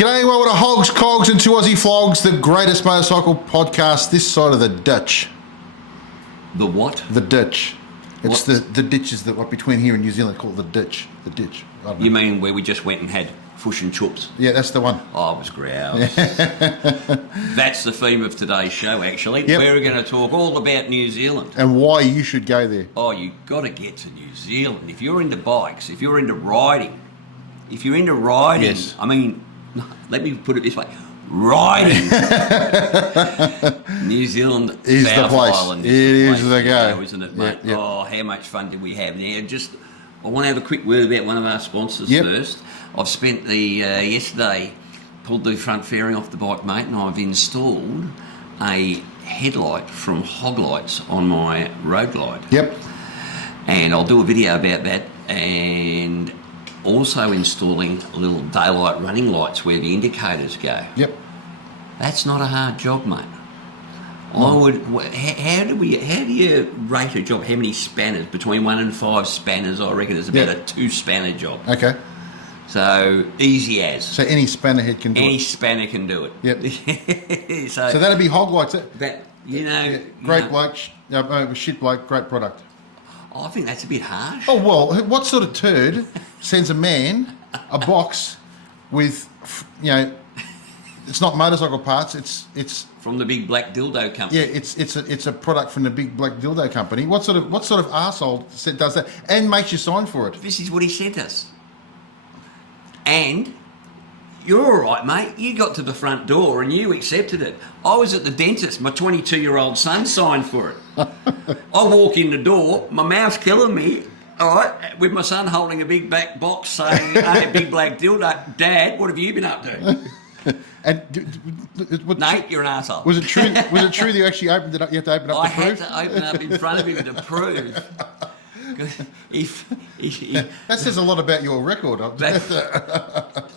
G'day, welcome to Hogs, Cogs and Two Aussie Flogs, the greatest motorcycle podcast this side of the ditch. The what? The ditch. It's the ditches that what between here and New Zealand called the ditch. The ditch. I don't know. You mean where we just went and had fush and chops? Yeah, that's the one. Oh, it was grouse. That's the theme of today's show, actually. Yep. We're going to talk all about New Zealand. And why you should go there. Oh, you got to get to New Zealand. If you're into bikes, if you're into riding, Yes. I mean, let me put it this way. Riding. New Zealand Is the South place. Island It is is the go. isn't it, mate? Yep. Oh, how much fun did we have there? I want to have a quick word about one of our sponsors first. I've spent yesterday, pulled the front fairing off the bike, mate, and I've installed a headlight from HOGLIGHTS on my road glide. Yep. And I'll do a video about that, and also installing little daylight running lights where the indicators go. Yep. That's not a hard job, mate. How do you rate a job? How many spanners? Between 1 and 5 spanners, I reckon it's about a 2-spanner job. Okay. So easy as. So any spanner head can do Any it. spanner can do it. Yep. so So that'd be HOGLIGHTS. that you know, Great bloke, shit bloke, great product. I think that's a bit harsh. Oh, well, what sort of turd sends a man a box with, it's not motorcycle parts, it's From the big black dildo company. yeah, it's a product from the big black dildo company. What sort of arsehole does that and makes you sign for it? This is what he sent us. And you're all right, mate. You got to the front door and you accepted it. I was at the dentist. My 22-year-old son signed for it. I walk in the door, my mouth's killing me, all right, with my son holding a big back box saying, hey, big black dildo. Dad, what have you been up to? And Nate, you're an arsehole. was it true? Was it true that you actually opened it up? You had to open it up I to had prove? to open up in front of him to prove. That says a lot about your record.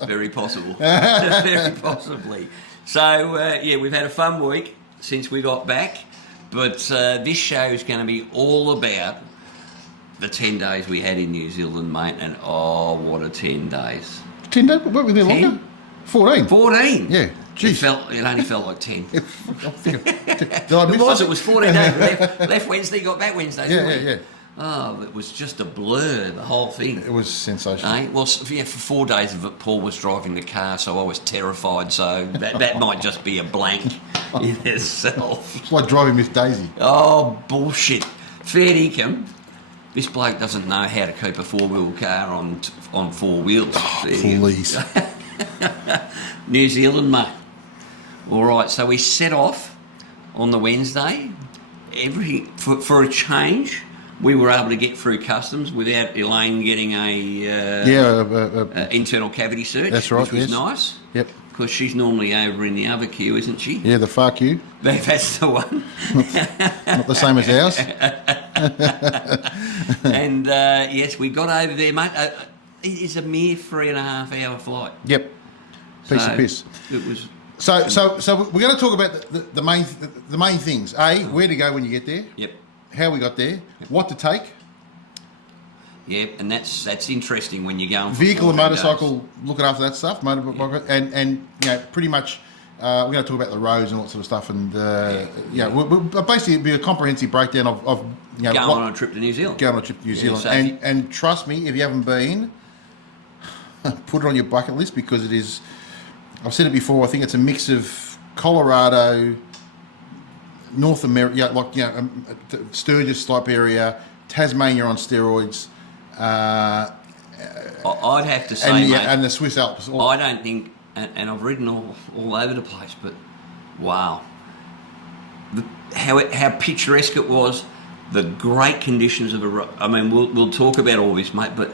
Very possible. Very possibly. So, we've had a fun week since we got back, but this show is going to be all about the 10 days we had in New Zealand, mate, and oh, what a 10 days. 10 days? What were there longer? 14. 14? Yeah. Jeez. It only felt like 10. Did I miss It was 14 days. Left Wednesday, got back Wednesday, didn't we? Yeah. Oh, it was just a blur, the whole thing. It was sensational. Eh? Well, for 4 days of it, Paul was driving the car, so I was terrified. So that might just be a blank in itself. It's like driving Miss Daisy. Oh, bullshit. Fair dinkum. This bloke doesn't know how to keep a 4-wheel car on 4 wheels. Please. New Zealand, mate. All right, so we set off on the Wednesday. For a change, we were able to get through customs without Elaine getting a internal cavity search. That's right, which was yes. nice. Yep. Because she's normally over in the other queue, isn't she? Yeah, the far queue. That's the one. Not the same as ours. And yes, we got over there, mate. It is a mere 3.5 hour flight. Yep. Piece of piss. It was. So we're going to talk about the main things. Where to go when you get there. Yep. How we got there. What to take. Yeah, and that's interesting when you're going. Vehicle and 14 motorcycle, days. looking after that stuff. Motorbike, and pretty much. We're going to talk about the roads and all that sort of stuff, and we'll basically it'll be a comprehensive breakdown of going on a trip to New Zealand. Going on a trip to New Zealand, so and trust me, if you haven't been, put it on your bucket list because it is. I've said it before. I think it's a mix of Colorado, North America, Sturgis type area, Tasmania on steroids. I'd have to say, mate, and the Swiss Alps. I don't think. And I've ridden all over the place, but wow, how picturesque it was, the great conditions of the road. I mean, we'll talk about all this, mate, but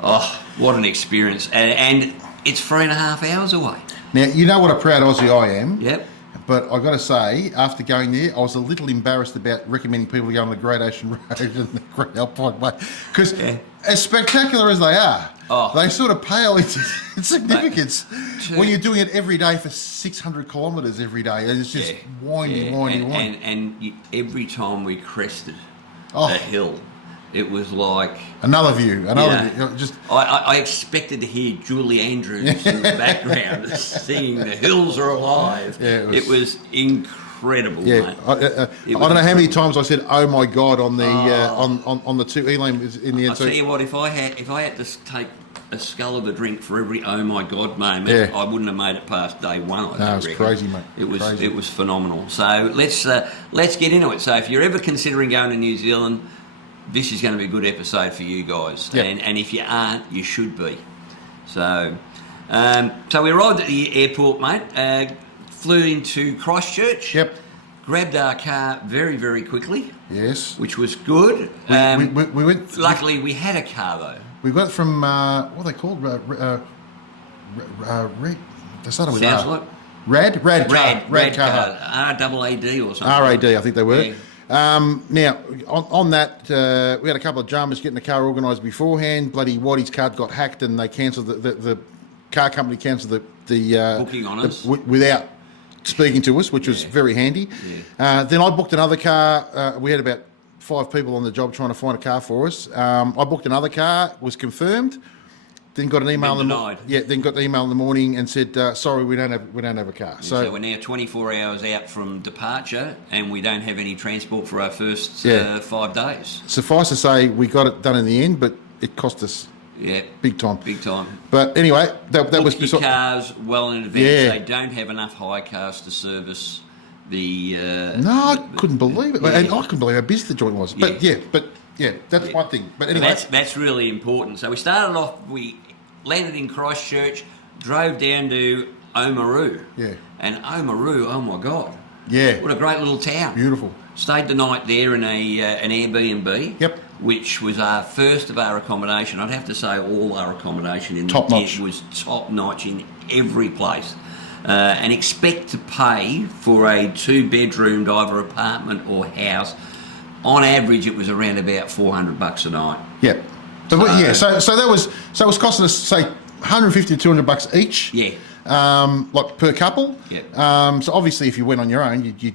oh, what an experience! And it's 3.5 hours away. Now you know what a proud Aussie I am. Yep. But I've got to say, after going there, I was a little embarrassed about recommending people to go on the Great Ocean Road and the Great Alpine Way. Because as spectacular as they are, they sort of pale into significance when you're doing it every day for 600 kilometres every day. And it's just windy. And every time we crested a hill, It was like another view. Just I expected to hear Julie Andrews in the background singing "The Hills Are Alive." Yeah, it was incredible. Yeah, mate. I don't know how many times I said "Oh my God" on the on the two. Elaine was in the end. I tell you what, if I had to take a scull of a drink for every "Oh my God" moment, I wouldn't have made it past day one. No, it was crazy, mate. It was phenomenal. So let's get into it. So if you're ever considering going to New Zealand, this is going to be a good episode for you guys. Yep. And if you aren't, you should be. So we arrived at the airport, mate. Flew into Christchurch. Yep. Grabbed our car very, very quickly. Yes. Which was good. We went. Luckily, we had a car though. We went from what are they called? Red. They started with Sounds R. like Rad car. RAAD or something. RAD, I think they were. Yeah. Now, on that, we had a couple of dramas getting the car organised beforehand. Bloody Whitey's card got hacked and they cancelled the car company cancelled the booking on us without speaking to us, which was very handy. Yeah. Then I booked another car. We had about 5 people on the job trying to find a car for us. I booked another car, was confirmed. Then got an email. Then got the email in the morning and said, "Sorry, we don't have a car." So we're now 24 hours out from departure, and we don't have any transport for our first 5 days. Suffice to say, we got it done in the end, but it cost us big time. Big time. But anyway, that was your cars well in advance. Yeah. They don't have enough hire cars to service the. No, I couldn't believe it, and I couldn't believe how busy the joint was. But that's one thing. But anyway, that's really important. So we started off. We landed in Christchurch, drove down to Oamaru. Yeah. And Oamaru, oh my God. Yeah. What a great little town. Beautiful. Stayed the night there in an Airbnb. Yep. Which was our first of our accommodation. I'd have to say all our accommodation in top notch. Was top notch in every place. And expect to pay for a 2-bedroomed either apartment or house. On average, it was around about $400 a night. Yep. So that was costing us say $150 to $200 each. Yeah. Like per couple. Yeah. So obviously, if you went on your own, you'd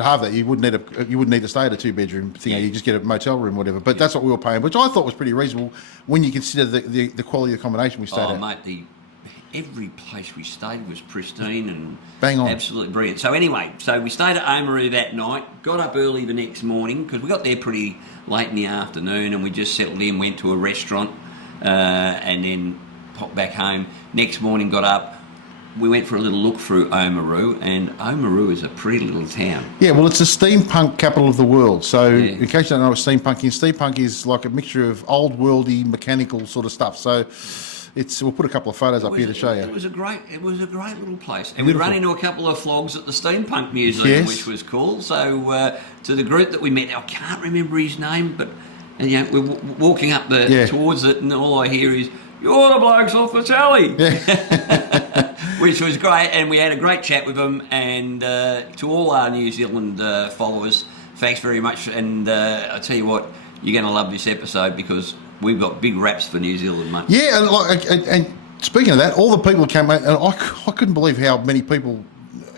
have that. You wouldn't need to stay at a 2-bedroom thing. Yeah. You just get a motel room, whatever. But that's what we were paying, which I thought was pretty reasonable when you consider the quality of accommodation we stayed at. Mate, every place we stayed was pristine and bang on, absolutely brilliant. So anyway, we stayed at Oamaru that night. Got up early the next morning because we got there pretty late in the afternoon, and we just settled in, went to a restaurant, and then popped back home. Next morning, got up. We went for a little look through Oamaru, and Oamaru is a pretty little town. Yeah, well, it's the steampunk capital of the world. So, in case you don't know what steampunk is like a mixture of old worldy mechanical sort of stuff. So, we'll put a couple of photos up here to show you. It was a great little place, and we ran into a couple of flogs at the Steampunk Museum, which was cool. So, to the group that we met, I can't remember his name, but we're walking up towards it, and all I hear is, "You're the blokes off the tally," which was great, and we had a great chat with them. And to all our New Zealand followers, thanks very much. And I tell you what, you're going to love this episode because we've got big raps for New Zealand, mate. Yeah, and speaking of that, all the people came out, and I couldn't believe how many people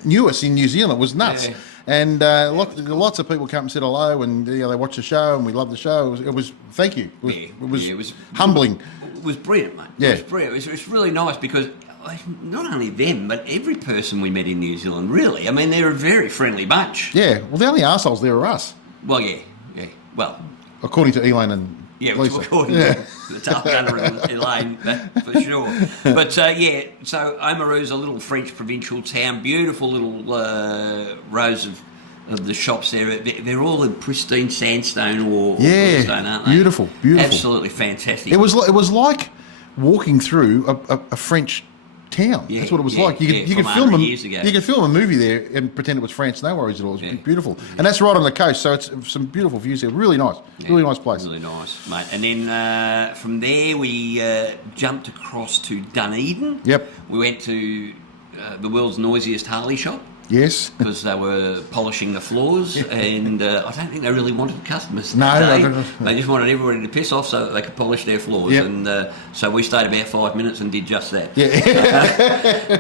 knew us in New Zealand. It was nuts. Yeah. And lots of people come and said hello, and they watch the show, and we love the show. It was thank you. It was humbling. It was brilliant, mate. Yeah. It was brilliant. It was really nice because not only them, but every person we met in New Zealand, really. I mean, they're a very friendly bunch. Yeah. Well, the only arseholes there are us. Well, yeah. Well, according to Elaine and Lisa. According to the tough gunner and Elaine, for sure. But so Oamaru's a little French provincial town, beautiful little rows of the shops there. They're all in pristine sandstone or sandstone, aren't they? Beautiful. Absolutely fantastic. It was like walking through a French town. Yeah, that's what it was like. You could film a movie there and pretend it was France. No worries at all. It was beautiful, and that's right on the coast. So it's some beautiful views there. Really nice, really nice place. Really nice, mate. And then from there we jumped across to Dunedin. Yep. We went to the world's noisiest Harley shop. Yes. Because they were polishing the floors, and I don't think they really wanted customers. No. They just wanted everybody to piss off so that they could polish their floors. Yep. And so we stayed about 5 minutes and did just that. Yeah.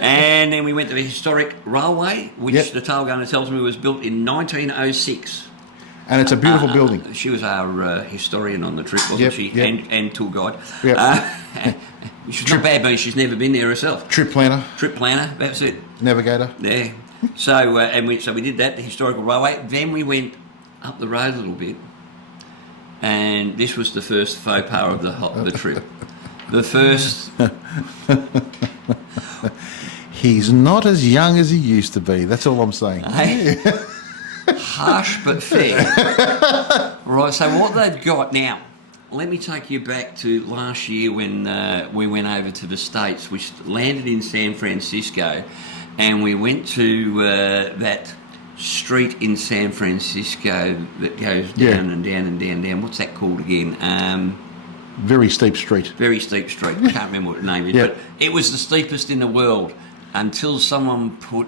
And then we went to the historic railway, which the tail gunner tells me was built in 1906. And it's a beautiful building. She was our historian on the trip, wasn't she? Yep. And tour guide. Yep. She's not bad, but she's never been there herself. Trip planner. Trip planner, that's it. Navigator. Yeah. So we did that, the historical railway. Then we went up the road a little bit, and this was the first faux pas of the trip. The first. He's not as young as he used to be. That's all I'm saying. Hey? Harsh but fair. Right, so what they've got now, let me take you back to last year when we went over to the States. We landed in San Francisco, and we went to that street in San Francisco that goes down and down and down and down. What's that called again? Very steep street. Very steep street. I can't remember what the name is, but it was the steepest in the world until someone put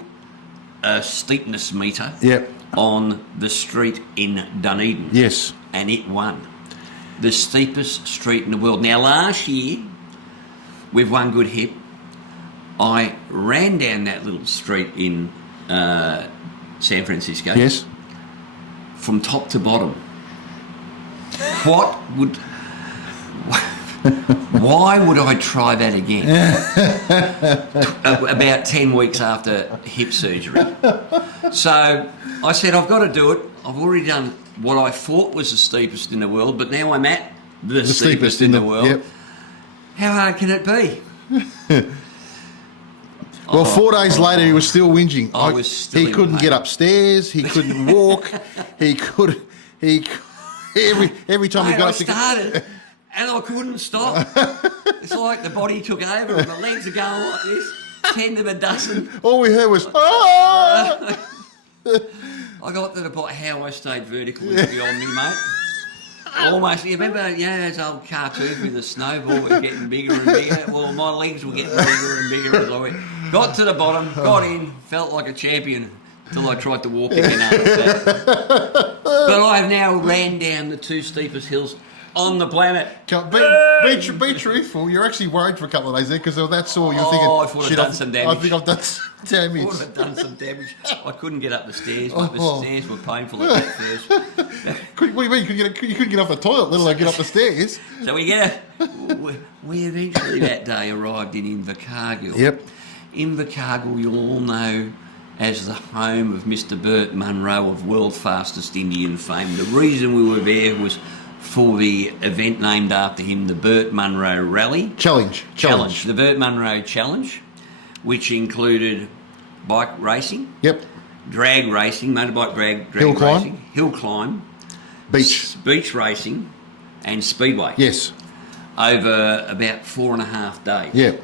a steepness meter on the street in Dunedin. Yes. And it won. The steepest street in the world. Now, last year, with one good hit, I ran down that little street in San Francisco. Yes. From top to bottom. Why would I try that again? About 10 weeks after hip surgery. So I said, I've got to do it. I've already done what I thought was the steepest in the world, but now I'm at the steepest in the world. Yep. How hard can it be? Well, 4 days later, he was still whinging. I was still He couldn't get upstairs. He couldn't walk. Every time he got up to started, and I couldn't stop. It's like the body took over, and my legs are going like this, 10 to the dozen. All we heard was, ah! I got to the point how I stayed vertical is beyond me, mate. Almost. You remember, those old cartoons with the snowball was getting bigger and bigger? Well, my legs were getting bigger and bigger as I went. Got to the bottom, got in, felt like a champion until I tried to walk again after that. But I have now ran down the two steepest hills on the planet. Be truthful. You're actually worried for a couple of days there because of that sore. You're thinking, I thought I'd done some damage. I think I've done some damage. I thought I'd done some damage. I couldn't get up the stairs, but the stairs were painful at first. What do you mean? You couldn't get off the toilet, let alone get up the stairs. So we eventually that day arrived in Invercargill. Yep. Invercargill, you'll all know as the home of Mr. Burt Munro of World Fastest Indian fame. The reason we were there was for the event named after him, the Burt Munro Rally. Challenge. The Burt Munro Challenge, which included bike racing. Yep. Drag racing, motorbike drag hill racing. Climb. Hill climb. Beach racing and speedway. Yes. Over about 4.5 days. Yep.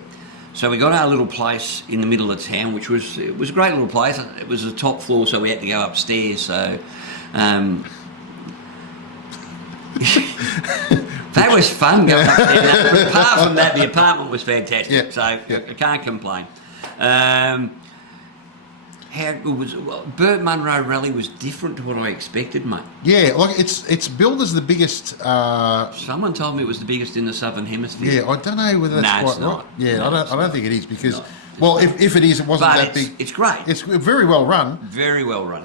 So we got our little place in the middle of town, which was a great little place. It was the top floor, so we had to go upstairs. So that was fun going up there. Apart from that, the apartment was fantastic. Yep. So I can't complain. How good was Burt Munro Rally was different to what I expected, mate. Yeah, like it's billed as the biggest. Someone told me it was the biggest in the Southern Hemisphere. Yeah, I don't know whether that's quite right. Yeah, No, I don't think it is because, well, if it is, it wasn't that big. It's great. It's very well run. Very well run.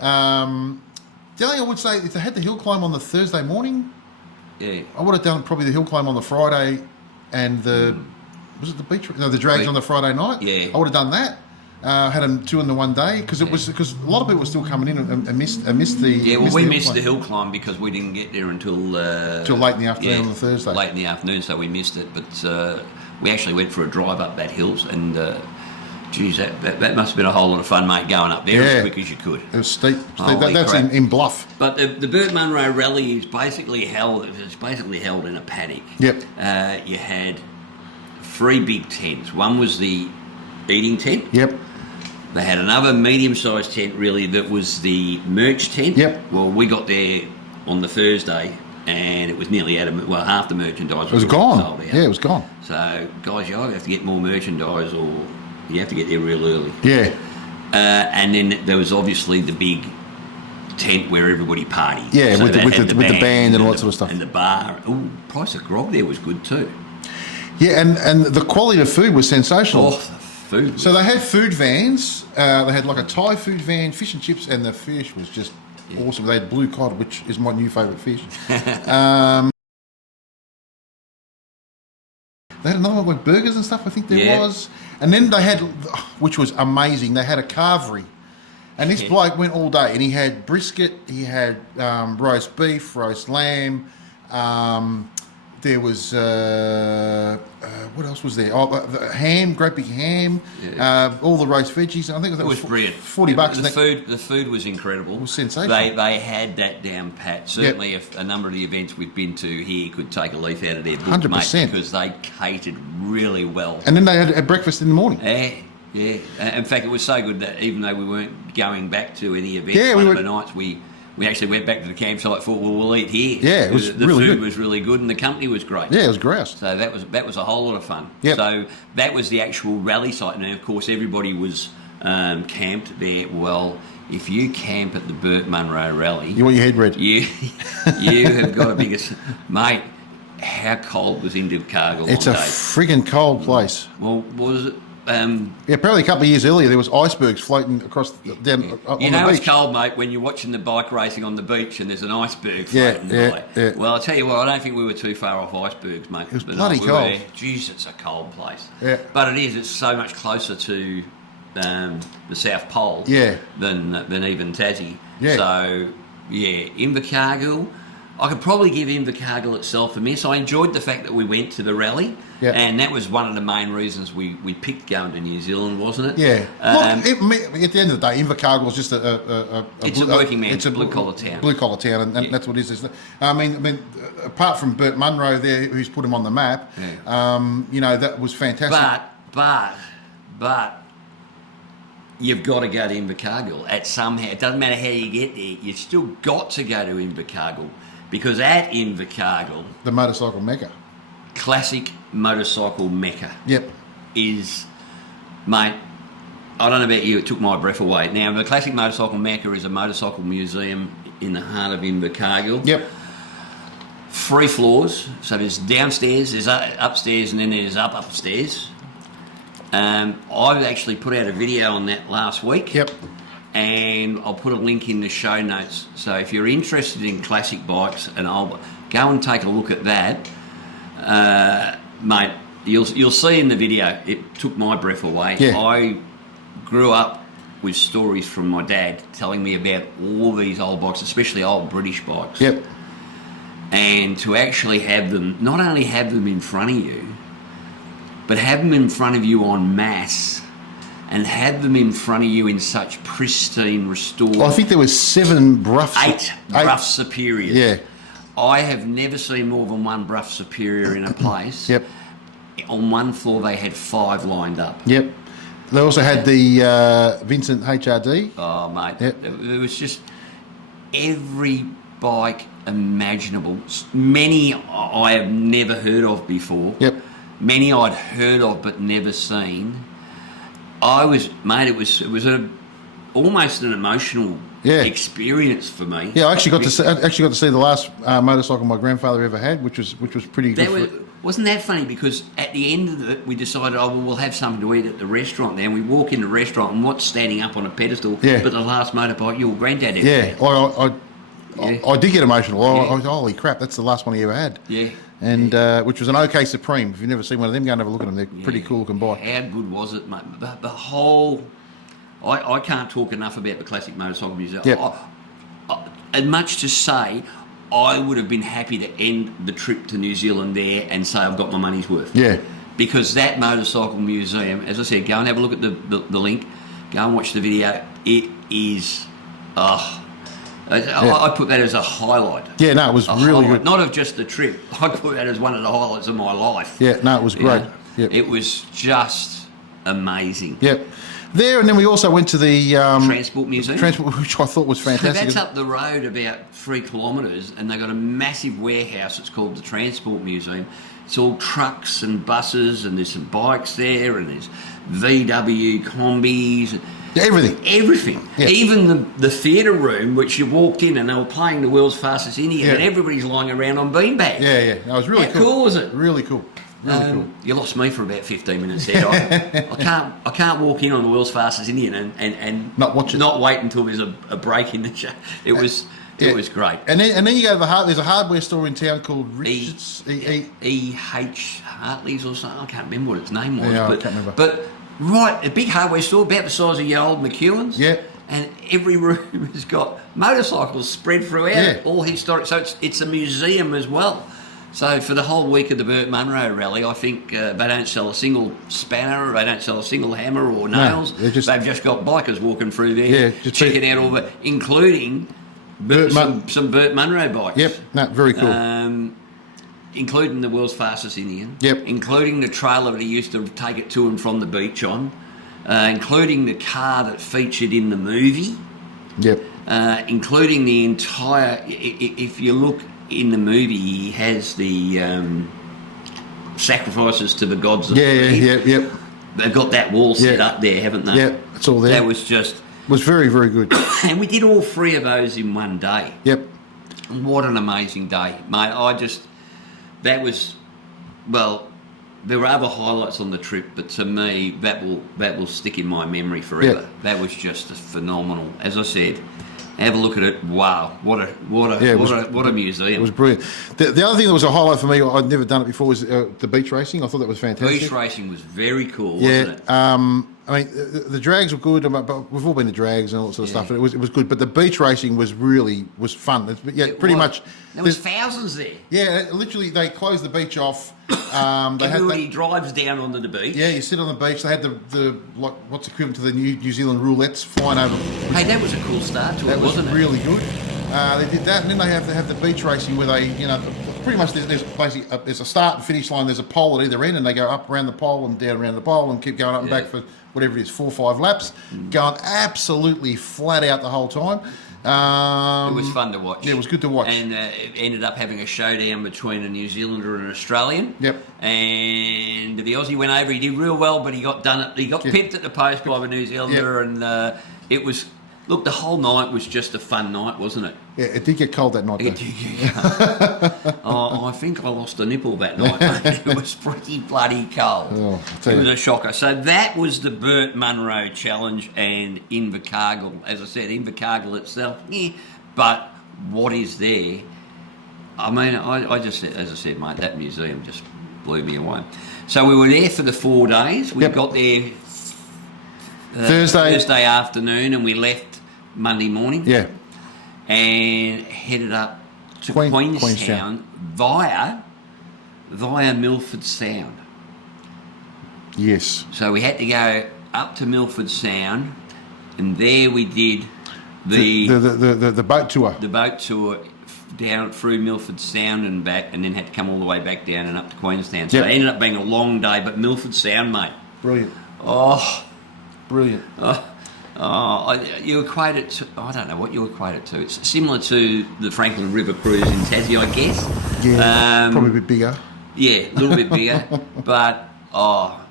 The only thing I would say, if they had the hill climb on the Thursday morning, yeah, I would have done probably the hill climb on the Friday, and the was it the beach? No, the drags on the Friday night. Yeah, I would have done that. Had them two in the one day because a lot of people were still coming in and missed the. Yeah, well, we missed the hill climb because we didn't get there until late in the afternoon on the Thursday. Late in the afternoon, so we missed it. But we actually went for a drive up that hills, and geez, that must have been a whole lot of fun, mate. Going up there as quick as you could. It was steep. That's in Bluff. But the Burt Munro Rally is basically held. It's basically held in a paddock. Yep. You had 3 big tents. One was the eating tent. Yep. They had another medium-sized tent, really, that was the merch tent. Yep. Well, we got there on the Thursday, and it was nearly out of... Well, half the merchandise was gone. Sold out. Yeah, it was gone. So, guys, you either have to get more merchandise or you have to get there real early. Yeah. And then there was obviously the big tent where everybody partied. Yeah, so with the band and all that sort of stuff. And the bar. Ooh, price of grog there was good too. Yeah, and the quality of food was sensational. Oh, food. So they had food vans. They had like a Thai food van, fish and chips, and the fish was just awesome. They had blue cod, which is my new favourite fish. They had another one with burgers and stuff, I think there was. And then they had, which was amazing, they had a carvery. And this bloke went all day, and he had brisket, he had roast beef, roast lamb, there was, what else was there? Oh, the ham, great big ham, all the roast veggies. I think that was brilliant. $40. The food was incredible. It was sensational. They had that down pat. Certainly, if a number of the events we've been to here could take a leaf out of their book, 100%. mate, because they catered really well. And then they had breakfast in the morning. Yeah. In fact, it was so good that even though we weren't going back to any events one of the nights, we actually went back to the campsite. Thought, well, we'll eat here. Yeah, it was the really food good. was really good, and the company was great. Yeah, it was grouse. So that was a whole lot of fun. Yep. So that was the actual rally site, and of course everybody was camped there. Well, if you camp at the Burt Munro Rally, You want your head red? you have got a bigger mate. How cold was Invercargill? It's a friggin' cold place. Well, was it? Apparently a couple of years earlier there was icebergs floating across down on you know the beach. It's cold, mate, when you're watching the bike racing on the beach and there's an iceberg floating by. Yeah. Well, I'll tell you what, I don't think we were too far off icebergs, mate. It was bloody cold. Jeez, it's a cold place. Yeah. But it is. It's so much closer to the South Pole than even Tassie. Yeah. So, Invercargill. I could probably give Invercargill itself a miss. I enjoyed the fact that we went to the rally, and that was one of the main reasons we picked going to New Zealand, wasn't it? Yeah. Look, at the end of the day, Invercargill is just it's a working man's blue-collar town. Blue-collar town, and that's what it is. I mean, apart from Burt Munro there, who's put him on the map, that was fantastic. But you've got to go to Invercargill at somehow. It doesn't matter how you get there. You've still got to go to Invercargill. Because at Invercargill, the motorcycle mecca, Classic Motorcycle Mecca, is, mate, I don't know about you, it took my breath away. Now, the Classic Motorcycle Mecca is a motorcycle museum in the heart of Invercargill. 3 floors, so there's downstairs, there's upstairs, and then there's upstairs. I've actually put out a video on that last week. And I'll put a link in the show notes. So if you're interested in classic bikes, and I'll go and take a look at that, mate. You'll see in the video. It took my breath away. I grew up with stories from my dad telling me about all these old bikes, especially old British bikes. And to actually have them, not only have them in front of you, but have them in front of you en masse. And have them in front of you in such pristine, restored... I think there was 7 Bruffs. 8 Bruff Superiors. I have never seen more than 1 Bruff Superior in a place. On one floor, they had 5 lined up. They also had the Vincent HRD. Oh, mate. It was just every bike imaginable. Many I have never heard of before. Many I'd heard of but never seen. It was almost an emotional experience for me. I actually got to see the last motorcycle my grandfather ever had, which was pretty good. Wasn't that funny? Because at the end of it, we decided, we'll have something to eat at the restaurant there. And we walk in the restaurant, and what's standing up on a pedestal? But the last motorbike your granddad ever had. I did get emotional. Holy crap, that's the last one he ever had. And which was an OK Supreme. If you've never seen one of them, go and have a look at them. They're pretty cool looking bike. How good was it, mate? The whole... I can't talk enough about the Classic Motorcycle Museum. And much to say, I would have been happy to end the trip to New Zealand there and say I've got my money's worth. Because that motorcycle museum, as I said, go and have a look at the link. Go and watch the video. It is... I put that as a highlight. It was really good. Not of just the trip. I put that as one of the highlights of my life. It was great. It was just amazing. There, and then we also went to the... Transport Museum. Which I thought was fantastic. So that's up the road about 3 kilometres, and they've got a massive warehouse. It's called the Transport Museum. It's all trucks and buses, and there's some bikes there, and there's VW combis... Everything. Even the theatre room, which you walked in and they were playing the world's fastest Indian, and everybody's lying around on beanbags. It was really cool. How cool was it? Really cool. Really cool. You lost me for about 15 minutes there. I can't walk in on the world's fastest Indian and not watch it. Not wait until there's a break in the show. It was great. And then you go to there's a hardware store in town called Richards E.H. Hartley's or something. I can't remember what its name was. Yeah, but, I can't remember. But right, a big hardware store about the size of your old McEwen's. Yeah. And every room has got motorcycles spread throughout it, all historic. So it's a museum as well. So for the whole week of the Burt Munro Rally, I think they don't sell a single spanner, they don't sell a single hammer or nails. No, they've just got bikers walking through there, checking out all the, including some Burt Munro bikes. Yep, no, very cool. Including the world's fastest Indian. Yep. Including the trailer that he used to take it to and from the beach on. Including the car that featured in the movie. Yep. Including the entire... If you look in the movie, he has the sacrifices to the gods of Yep. They've got that wall set up there, haven't they? Yeah, it's all there. That was just... It was very, very good. And we did all three of those in one day. Yep. What an amazing day, mate. That was... Well... There were other highlights on the trip, but to me, that will stick in my memory forever. Yeah. That was just phenomenal. As I said, have a look at it. Wow, what a museum! It was brilliant. The other thing that was a highlight for me, I'd never done it before, was the beach racing. I thought that was fantastic. Beach racing was very cool, wasn't it? I mean, the drags were good, but we've all been to drags and all that sort of stuff, and it was good. But the beach racing was fun. Pretty much. There was thousands there. Yeah, literally, they closed the beach off. Everybody drives down onto the beach. Yeah, you sit on the beach. They had the what's equivalent to the New Zealand roulettes flying over. Hey, that was a cool start to it, wasn't it? That was really good. They did that, and then they have the beach racing where they, pretty much there's basically there's a start and finish line. There's a pole at either end, and they go up around the pole and down around the pole and keep going up and back for whatever it is, 4 or 5 laps, going absolutely flat out the whole time. It was fun to watch. Yeah, it was good to watch. And it ended up having a showdown between a New Zealander and an Australian. Yep. And the Aussie went over. He did real well, but he got pipped at the post by the New Zealander, and it was. Look, the whole night was just a fun night, wasn't it? Yeah, it did get cold that night, though. It did get cold. I think I lost a nipple that night, mate. It was pretty bloody cold. Oh, it was a shocker. So that was the Burt Munro Challenge and Invercargill. As I said, Invercargill itself, but what is there? I mean, I just said, as I said, mate, that museum just blew me away. So we were there for the 4 days. We got there Thursday afternoon, and we left Monday morning. Yeah. And headed up to Queenstown via Milford Sound. Yes. So we had to go up to Milford Sound, and there we did the boat tour. The boat tour down through Milford Sound and back, and then had to come all the way back down and up to Queenstown. So it ended up being a long day, but Milford Sound, mate. Brilliant. Oh. Brilliant. You equate it to... I don't know what you equate it to. It's similar to the Franklin River Cruise in Tassie, I guess. Yeah, probably a bit bigger. Yeah, a little bit bigger. But,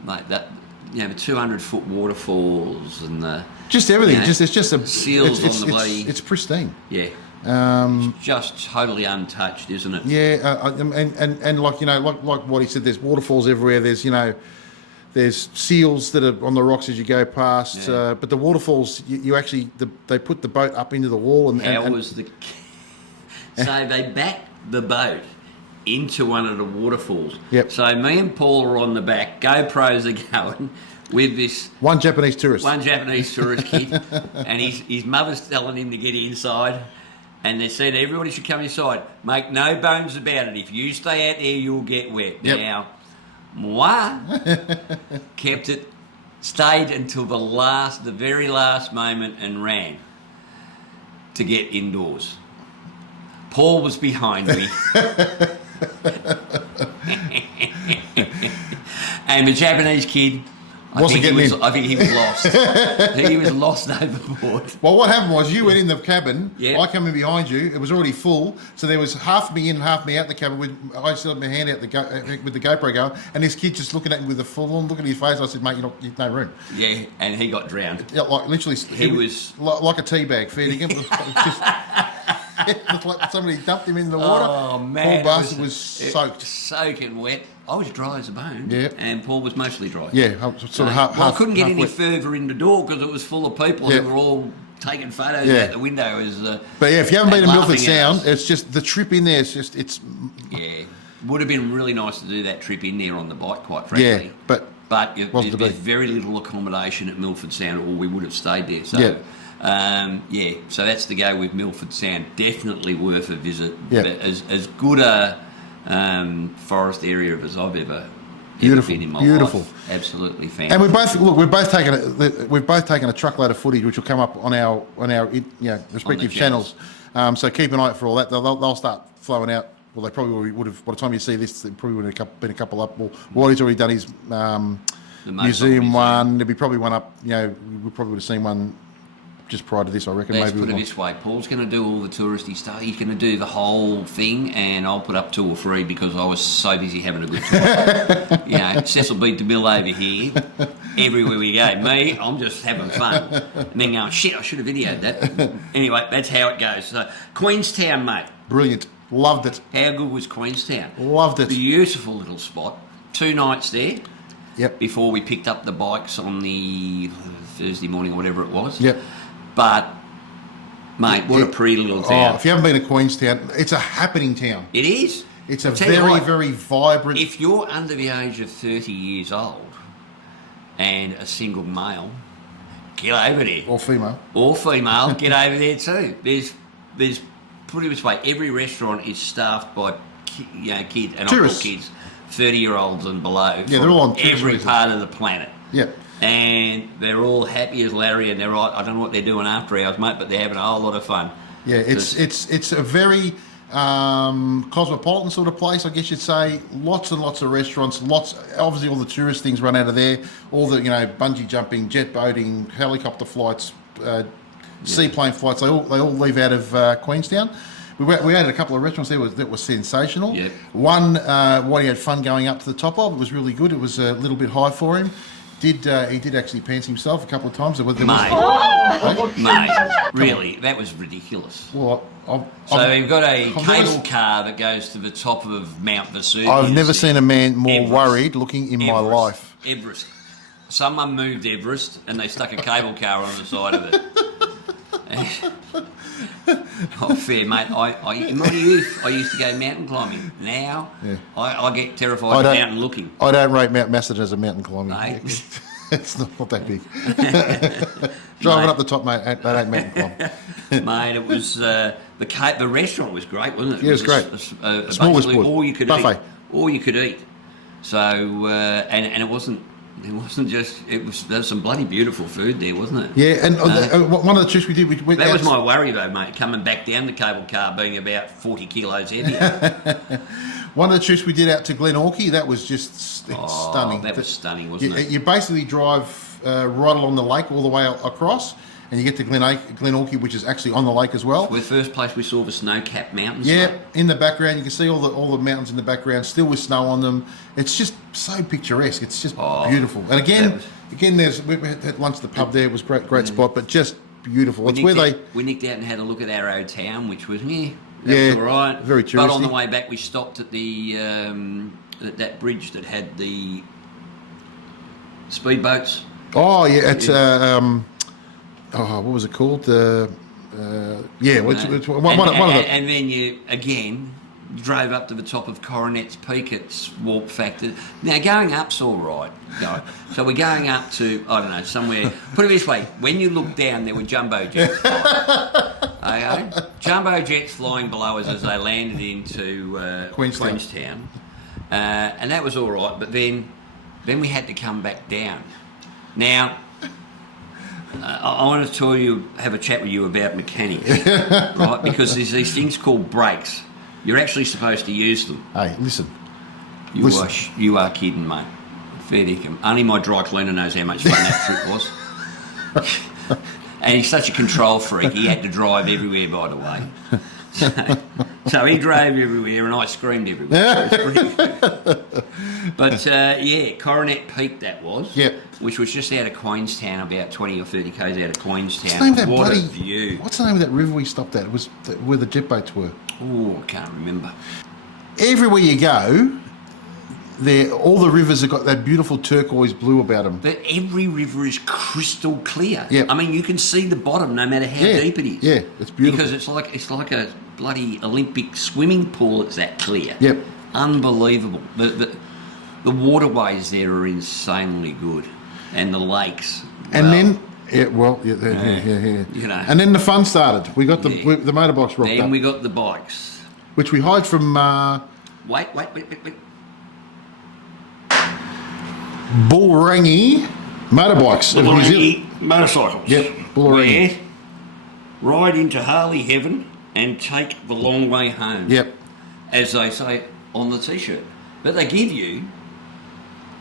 mate, that... the 200-foot waterfalls and the... Just everything. It's just a... Seals on the bloody... It's pristine. Yeah. It's just totally untouched, isn't it? Yeah, and like what he said, there's waterfalls everywhere. There's seals that are on the rocks as you go past, but the waterfalls, you actually they put the boat up into the wall and so they backed the boat into one of the waterfalls. Yep. So me and Paul are on the back, GoPros are going with this one Japanese tourist kid, and his mother's telling him to get inside. And they said everybody should come inside. Make no bones about it. If you stay out there, you'll get wet. Yep. Now, moi kept it, stayed until the very last moment and ran to get indoors. Paul was behind me. And the Japanese kid, I think he was lost. He was lost overboard. Well, what happened was you went in the cabin. Yep. I come in behind you. It was already full, so there was half me in, half me out the cabin. I still had my hand out with the GoPro going, and this kid just looking at me with a full-on look at his face. I said, "Mate, you've no room." Yeah, and he got drowned. Yeah, like literally, he was like a tea bag feeding him. It was like somebody dumped him in the water. Oh man, poor bastard was soaked, soaking wet. I was dry as a bone. Yeah. And Paul was mostly dry. Yeah, sort of half. Well, I couldn't get any wet. further in the door because it was full of people who were all taking photos out the window. But yeah, if you haven't been to Milford laughing at Sound, us. it's just the trip in there. It's Yeah, would have been really nice to do that trip in there on the bike, quite frankly. yeah, but wasn't to there's be. very little accommodation at Milford Sound, or we would have stayed there. So, so that's the go with Milford Sound. Definitely worth a visit. Yeah. As good a forest area as I've ever Beautiful, been in my beautiful. life. Absolutely fantastic. And we've both taken a truckload of footage, which will come up on our respective channels. So keep an eye out for all that. They'll start flowing out. Well, they probably would have. By the time you see this, there probably would have been a couple up. Well, Whitey's already done his museum one. There'll be probably one up. We probably would have seen one just prior to this, I reckon. Let's maybe put it this way, Paul's going to do all the touristy stuff. He's going to do the whole thing, and I'll put up 2 or 3 because I was so busy having a good time. Cecil beat the mill over here. Everywhere we go. Me, I'm just having fun. And then going, shit, I should have videoed that. Anyway, that's how it goes. So, Queenstown, mate. Brilliant. Loved it. How good was Queenstown? Loved it. Beautiful little spot. 2 nights there. Yep. Before we picked up the bikes on the Thursday morning or whatever it was. Yep. But, mate, what a pretty little town. If you haven't been to Queenstown, it's a happening town. It is. It's a very, very vibrant... If you're under the age of 30 years old and a single male, get over there. Or female. Or female, get over there too. There's put it this way, every restaurant is staffed by kids, and tourists. I call kids 30-year-olds and below. Yeah, they're all on every tourist part of the planet. Yeah. And they're all happy as Larry, and I don't know what they're doing after hours, mate, but they're having a whole lot of fun. Yeah, it's a very cosmopolitan sort of place, I guess you'd say. Lots and lots of restaurants, obviously all the tourist things run out of there. All the, bungee jumping, jet boating, helicopter flights, seaplane flights, they all leave out of Queenstown. We had a couple of restaurants there that was sensational. Yep. One, Whitey had fun going up to the top of. It was really good. It was a little bit high for him. He did actually pants himself a couple of times. Mate, really, that was ridiculous. Well, so you've got a cable car that goes to the top of Mount Vesuvius. I've never seen a man more worried looking in my life. Everest. Someone moved Everest and they stuck a cable car on the side of it. Oh, fair, mate. In my youth, I used to go mountain climbing. Now, I get terrified of mountain looking. I don't rate Mount Massett as a mountain climbing. No. It's not that big. Driving up the top, mate, that ain't mountain climbing. Mate, it was the restaurant was great, wasn't it? Yeah, it was great. Basically all you could buffet. eat. All you could eat. So and it wasn't just. There's some bloody beautiful food there, wasn't it? Yeah, and one of the tricks we did, that was my worry though, mate. Coming back down the cable car, being about 40 kilos heavier. One of the trips we did out to Glenorchy, that was just stunning. That was stunning, wasn't it? You basically drive right along the lake all the way across, and you get to Glenorchy, which is actually on the lake as well. It's the first place we saw the snow-capped mountains. Yeah, in the background, you can see all the mountains in the background, still with snow on them. It's just so picturesque. It's just beautiful. And again, we had lunch at the pub there. It was great spot, but just beautiful. We nicked out and had a look at our old town, which was all right. Very touristy. But on the way back, we stopped at the that bridge that had the speedboats. Oh yeah, it's what was it called? One of the. And then you again drove up to the top of Coronet's Peak. It's warp factor. Now going up's all right. So we're going up to somewhere. Put it this way: when you look down, there were jumbo jets. Okay, jumbo jets flying below us as they landed into Queenstown, and that was all right. But then we had to come back down. Now, I want to have a chat with you about mechanics, right? Because there's these things called brakes. You're actually supposed to use them. Hey, listen. You are kidding, mate. Fair dinkum. Only my dry cleaner knows how much fun that trip was. And he's such a control freak, he had to drive everywhere, by the way. So he drove everywhere and I screamed everywhere. But Coronet Peak that was. Yep. Which was just out of Queenstown, about 20 or 30 k's out of Queenstown. What a view. What's the name of that river we stopped at? It was where the jet boats were. Oh, I can't remember. Everywhere you go, all the rivers have got that beautiful turquoise blue about them. But every river is crystal clear. Yeah. I mean, you can see the bottom no matter how deep it is. Yeah, it's beautiful. Because it's like a bloody Olympic swimming pool. It's that clear. Yep. Unbelievable. The waterways there are insanely good, and the lakes. And well, then. Yeah. You know. And then the fun started. We got the motorbikes rocked up. Then we got the bikes. Which we hired from... Wait. Bullrangi motorbikes of New Zealand. Motorcycles. Yep, Bullrangi. Where ride into Harley heaven and take the long way home. Yep. As they say on the t-shirt. But they give you...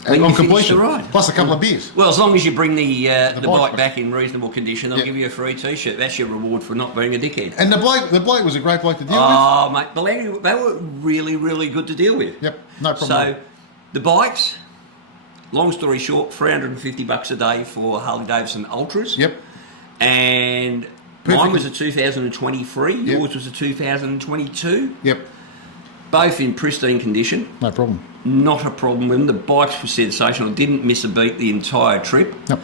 And on you finish completion, the ride. plus a couple of beers. Well, as long as you bring the bike bike back in reasonable condition, they'll give you a free t-shirt. That's your reward for not being a dickhead. And the bloke was a great bloke to deal with. Oh, mate, they were really, really good to deal with. Yep, no problem. So, the bikes, long story short, $350 a day for Harley Davidson Ultras. Yep. And mine was a 2023, Yep. yours was a 2022. Yep. Both in pristine condition. No problem. Not a problem with them. The bikes were sensational. Didn't miss a beat the entire trip. Yep.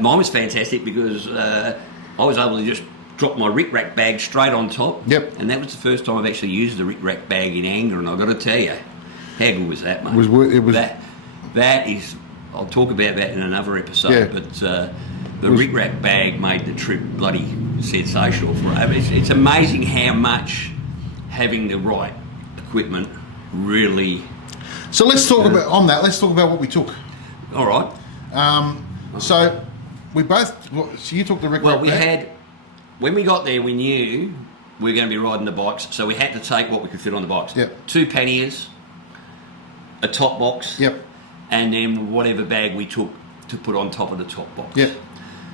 Mine was fantastic because I was able to just drop my Rick Rack bag straight on top. Yep. And that was the first time I've actually used the Rick Rack bag in anger. And I've got to tell you, how good was that, mate? It was that is. I'll talk about that in another episode. Yeah. But the Rick Rack bag made the trip bloody sensational for it. It's amazing how much having the right equipment really. So let's talk about Let's talk about what we took. All right. So we both. So you took the Rick. Well, we had when we got there, we knew we were going to be riding the bikes, so we had to take what we could fit on the bikes. Yep. 2 panniers, a top box. Yep. And then whatever bag we took to put on top of the top box. Yep.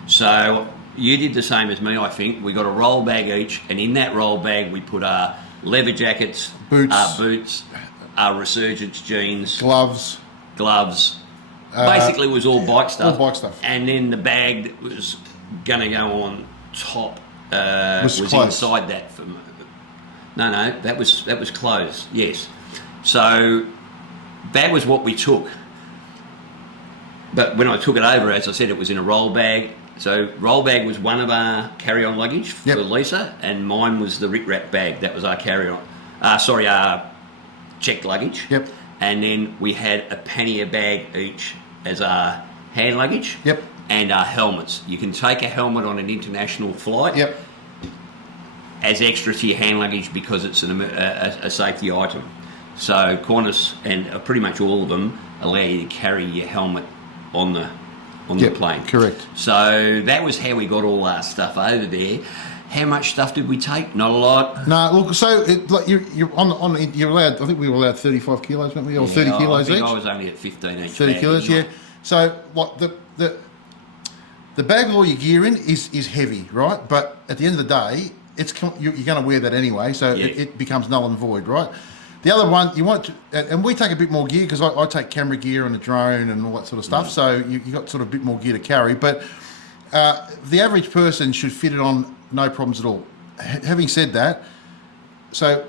So you did the same as me, I think. We got a roll bag each, and in that roll bag we put our leather jackets, boots, our Resurgence jeans, gloves. Basically, it was all bike stuff. All bike stuff. And then the bag that was going to go on top was inside that. No, that was clothes. Yes. So that was what we took. But when I took it over, as I said, it was in a roll bag. So roll bag was one of our carry-on luggage for Lisa, and mine was the Rick Rack bag. That was our carry-on. Our checked luggage. Yep. And then we had a pannier bag each as our hand luggage. Yep. And our helmets. You can take a helmet on an international flight. Yep. As extra to your hand luggage because it's a safety item. So Qantas and pretty much all of them allow you to carry your helmet on the plane. Correct. So that was how we got all our stuff over there. How much stuff did we take? Not a lot. No, look. So you're allowed. I think we were allowed 35 kilos, weren't we? Or 30 kilos each. I was only at 15 each. 30 kilos, yeah. So what the bag with all your gear in is heavy, right? But at the end of the day, you're going to wear that anyway, so it becomes null and void, right? The other one you want to, and we take a bit more gear because I take camera gear and a drone and all that sort of stuff. So you got sort of a bit more gear to carry, but the average person should fit it on no problems at all. Having said that, so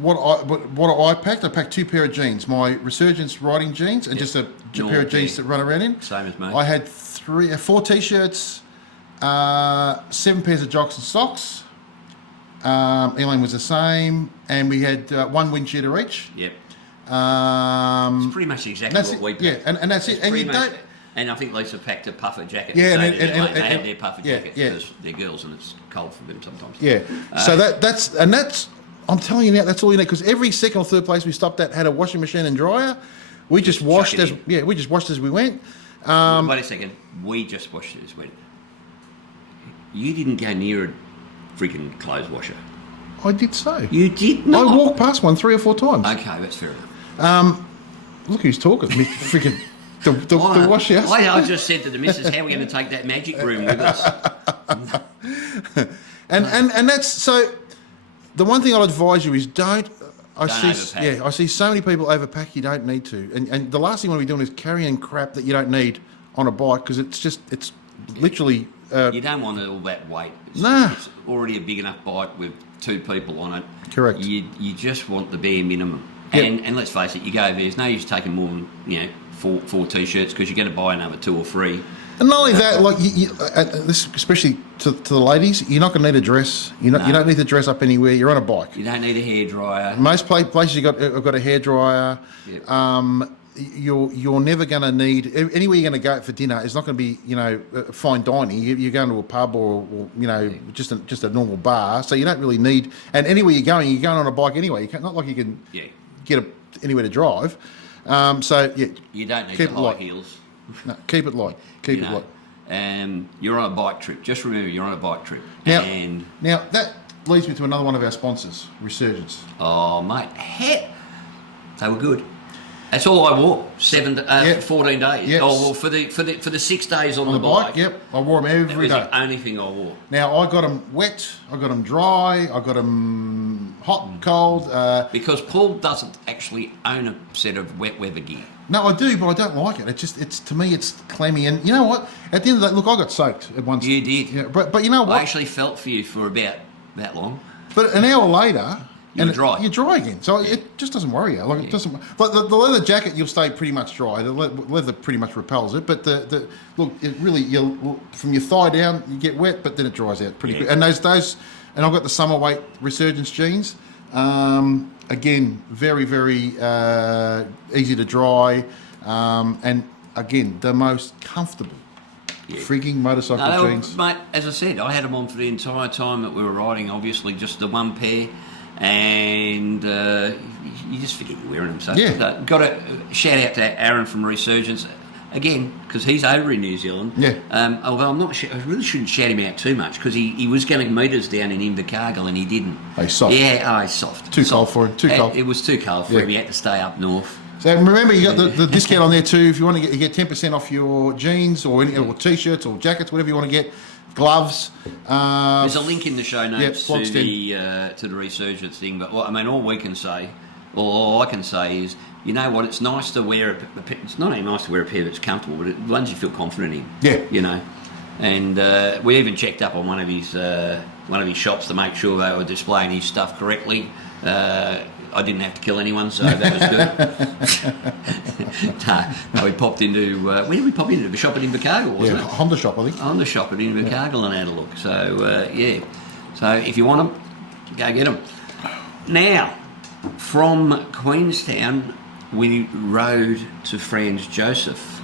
what I packed 2 pair of jeans, my Resurgence riding jeans, and just a pair of jeans to run around in. Same as me. I had 4 t-shirts, 7 pairs of jocks and socks. Elaine was the same, and we had 1 wind cheater each. Yep. It's pretty much exactly what we packed. Yeah, and that's it. And you don't. And I think Lisa packed a puffer jacket. Yeah, they had their puffer jacket because they're girls and it's cold for them sometimes. Yeah. So that's I'm telling you now, that's all you need, because every second or third place we stopped at had a washing machine and dryer. We just washed as we went. Wait a second. We just washed it as we went. You didn't go near a freaking clothes washer. I did so. You did not. I walked past one 3 or 4 times. Okay, that's fair enough. Look who's talking. Freaking the wash house. I just said to the missus, how are we going to take that magic room with us? and that's so. The one thing I'll advise you is don't overpack. Yeah, I see so many people overpack. You don't need to, and the last thing you want to be doing is carrying crap that you don't need on a bike, because it's literally. You don't want all that weight. It's already a big enough bike with 2 people on it. Correct. You just want the bare minimum. And let's face it, you go there, there's no use taking more than, you know, four T-shirts because you're going to buy another 2 or 3. And not only that, like this, especially to the ladies, you're not going to need a dress. You don't need to dress up anywhere. You're on a bike. You don't need a hairdryer. Most places have got a hairdryer. Yep. You're never going to need anywhere you're going to go for dinner. It's not going to be, you know, fine dining. You're going to a pub or you know, just a normal bar. So you don't really need. And anywhere you're going on a bike anyway. Not like you can get anywhere to drive. So yeah, you don't need the high heels. No, keep it light. Keep it light. You're on a bike trip. Just remember, you're on a bike trip. Now that leads me to another one of our sponsors, Resurgence. Oh, mate, they were good. That's all I wore. 14 days. Yep. Oh, well, for the 6 days on the bike. Yep, I wore them every day. That was the only thing I wore. Now I got them wet. I got them dry. I got them hot and cold. Because Paul doesn't actually own a set of wet weather gear. No, I do, but I don't like it. It's to me, it's clammy. And you know what? At the end of the day, look, I got soaked at once. You did. Yeah, but you know what? I actually felt for you for about that long. But an hour later, you're dry. You're dry again. So it just doesn't worry you. Like it doesn't. But the leather jacket, you'll stay pretty much dry. The leather pretty much repels it. But the look, it really, from your thigh down, you get wet, but then it dries out pretty quick. And those, and I've got the summer weight Resurgence jeans. Again, very, very easy to dry, and again, the most comfortable frigging motorcycle jeans. Mate, as I said, I had them on for the entire time that we were riding, obviously just the one pair, and you just forget you're wearing them. So, got a shout out to Aaron from Resurgence. Again, because he's over in New Zealand. Yeah. Although I really shouldn't shout him out too much because he was going to meet us down in Invercargill and he didn't. Oh, he's soft. Yeah, he's soft. Too cold for him. Too cold. It was too cold for him. He had to stay up north. So remember, you got the discount on there too. If you want to get 10% off your jeans or T-shirts or jackets, whatever you want to get. Gloves. There's a link in the show notes to the Resurgence thing. But I mean, all I can say is, you know what? It's nice to wear it's not only nice to wear a pair that's comfortable, but ones you feel confident in. Yeah. You know, and we even checked up on one of his shops to make sure they were displaying his stuff correctly. I didn't have to kill anyone, so that was good. No, we popped into where did we pop into? The shop at Invercargill, wasn't it? Honda shop, I think. Honda shop at Invercargill and had a look. So so if you want them, go get them. Now, from Queenstown, we rode to Franz Joseph.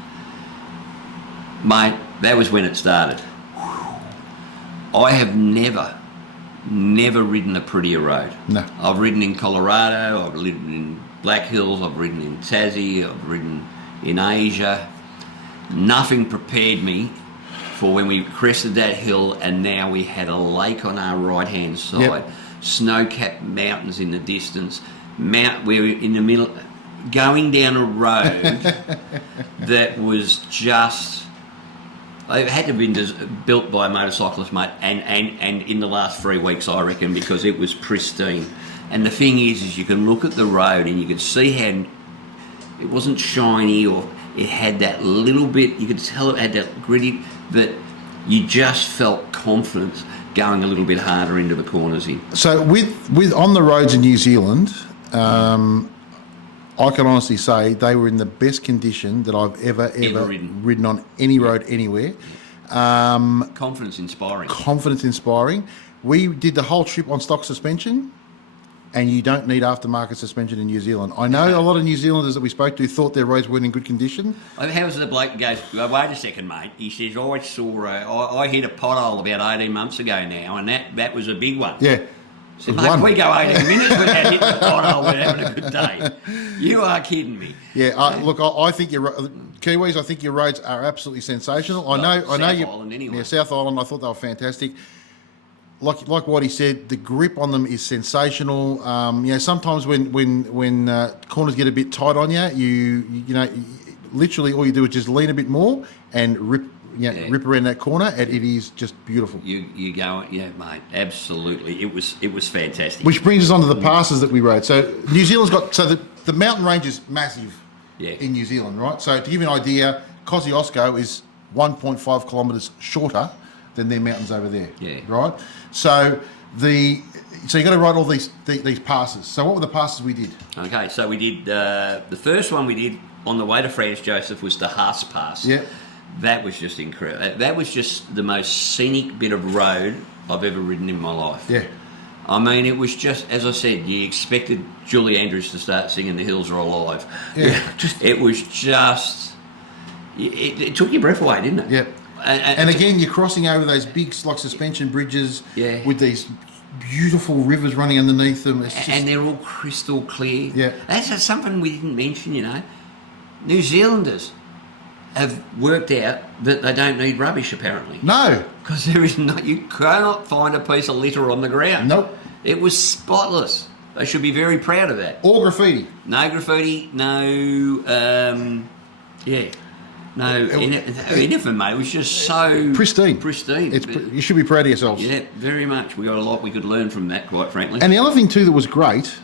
Mate, that was when it started. I have never ridden a prettier road. No. I've ridden in Colorado, I've ridden in Black Hills, I've ridden in Tassie, I've ridden in Asia. Nothing prepared me for when we crested that hill and now we had a lake on our right-hand side. Yep. Snow-capped mountains in the distance. We were in the middle, going down a road that was just... It had to have been built by a motorcyclist, mate, and in the last 3 weeks, I reckon, because it was pristine. And the thing is you can look at the road and you could see how it wasn't shiny or it had that little bit, you could tell it had that gritty, that you just felt confidence going a little bit harder into the corners in. So with on the roads in New Zealand, I can honestly say they were in the best condition that I've ever ridden on any road anywhere. Confidence inspiring. We did the whole trip on stock suspension, and you don't need aftermarket suspension in New Zealand. I know a lot of New Zealanders that we spoke to thought their roads weren't in good condition. How was the bloke who goes, wait a second, mate. He says, I hit a pothole about 18 months ago now, and that was a big one. Yeah. So, mate, we go 18 minutes without hitting the pothole and having a good day. You are kidding me. Yeah, look, I think Kiwis, I think your roads are absolutely sensational. I know South Island anyway. Yeah, South Island, I thought they were fantastic. Like Whitey said, the grip on them is sensational. Sometimes when corners get a bit tight on you literally all you do is just lean a bit more and rip around that corner, and it is just beautiful. You go, yeah, mate, absolutely. It was fantastic. Which brings us on to the passes that we rode. So New Zealand's got the mountain range is massive in New Zealand, right? So to give you an idea, Kosciuszko is 1.5 kilometres shorter than their mountains over there, right? So So you got to write all these passes. So what were the passes we did? Okay, so we did the first one we did on the way to Franz Josef was the Haas Pass. Yeah. That was just incredible. That was just the most scenic bit of road I've ever ridden in my life. Yeah. I mean, it was just, as I said, you expected Julie Andrews to start singing "The Hills Are Alive." Yeah. It was just, it took your breath away, didn't it? Yeah. And again, you're crossing over those big, like, suspension bridges with these beautiful rivers running underneath them. It's just... And they're all crystal clear. Yeah. That's something we didn't mention, you know. New Zealanders have worked out that they don't need rubbish, apparently. No. Because there is no, you cannot find a piece of litter on the ground. Nope. It was spotless. They should be very proud of that. Or graffiti. No graffiti, anything, mate. It was just so... Pristine. Pristine. You should be proud of yourselves. Yeah, very much. We got a lot we could learn from that, quite frankly. And the other thing, too, that was great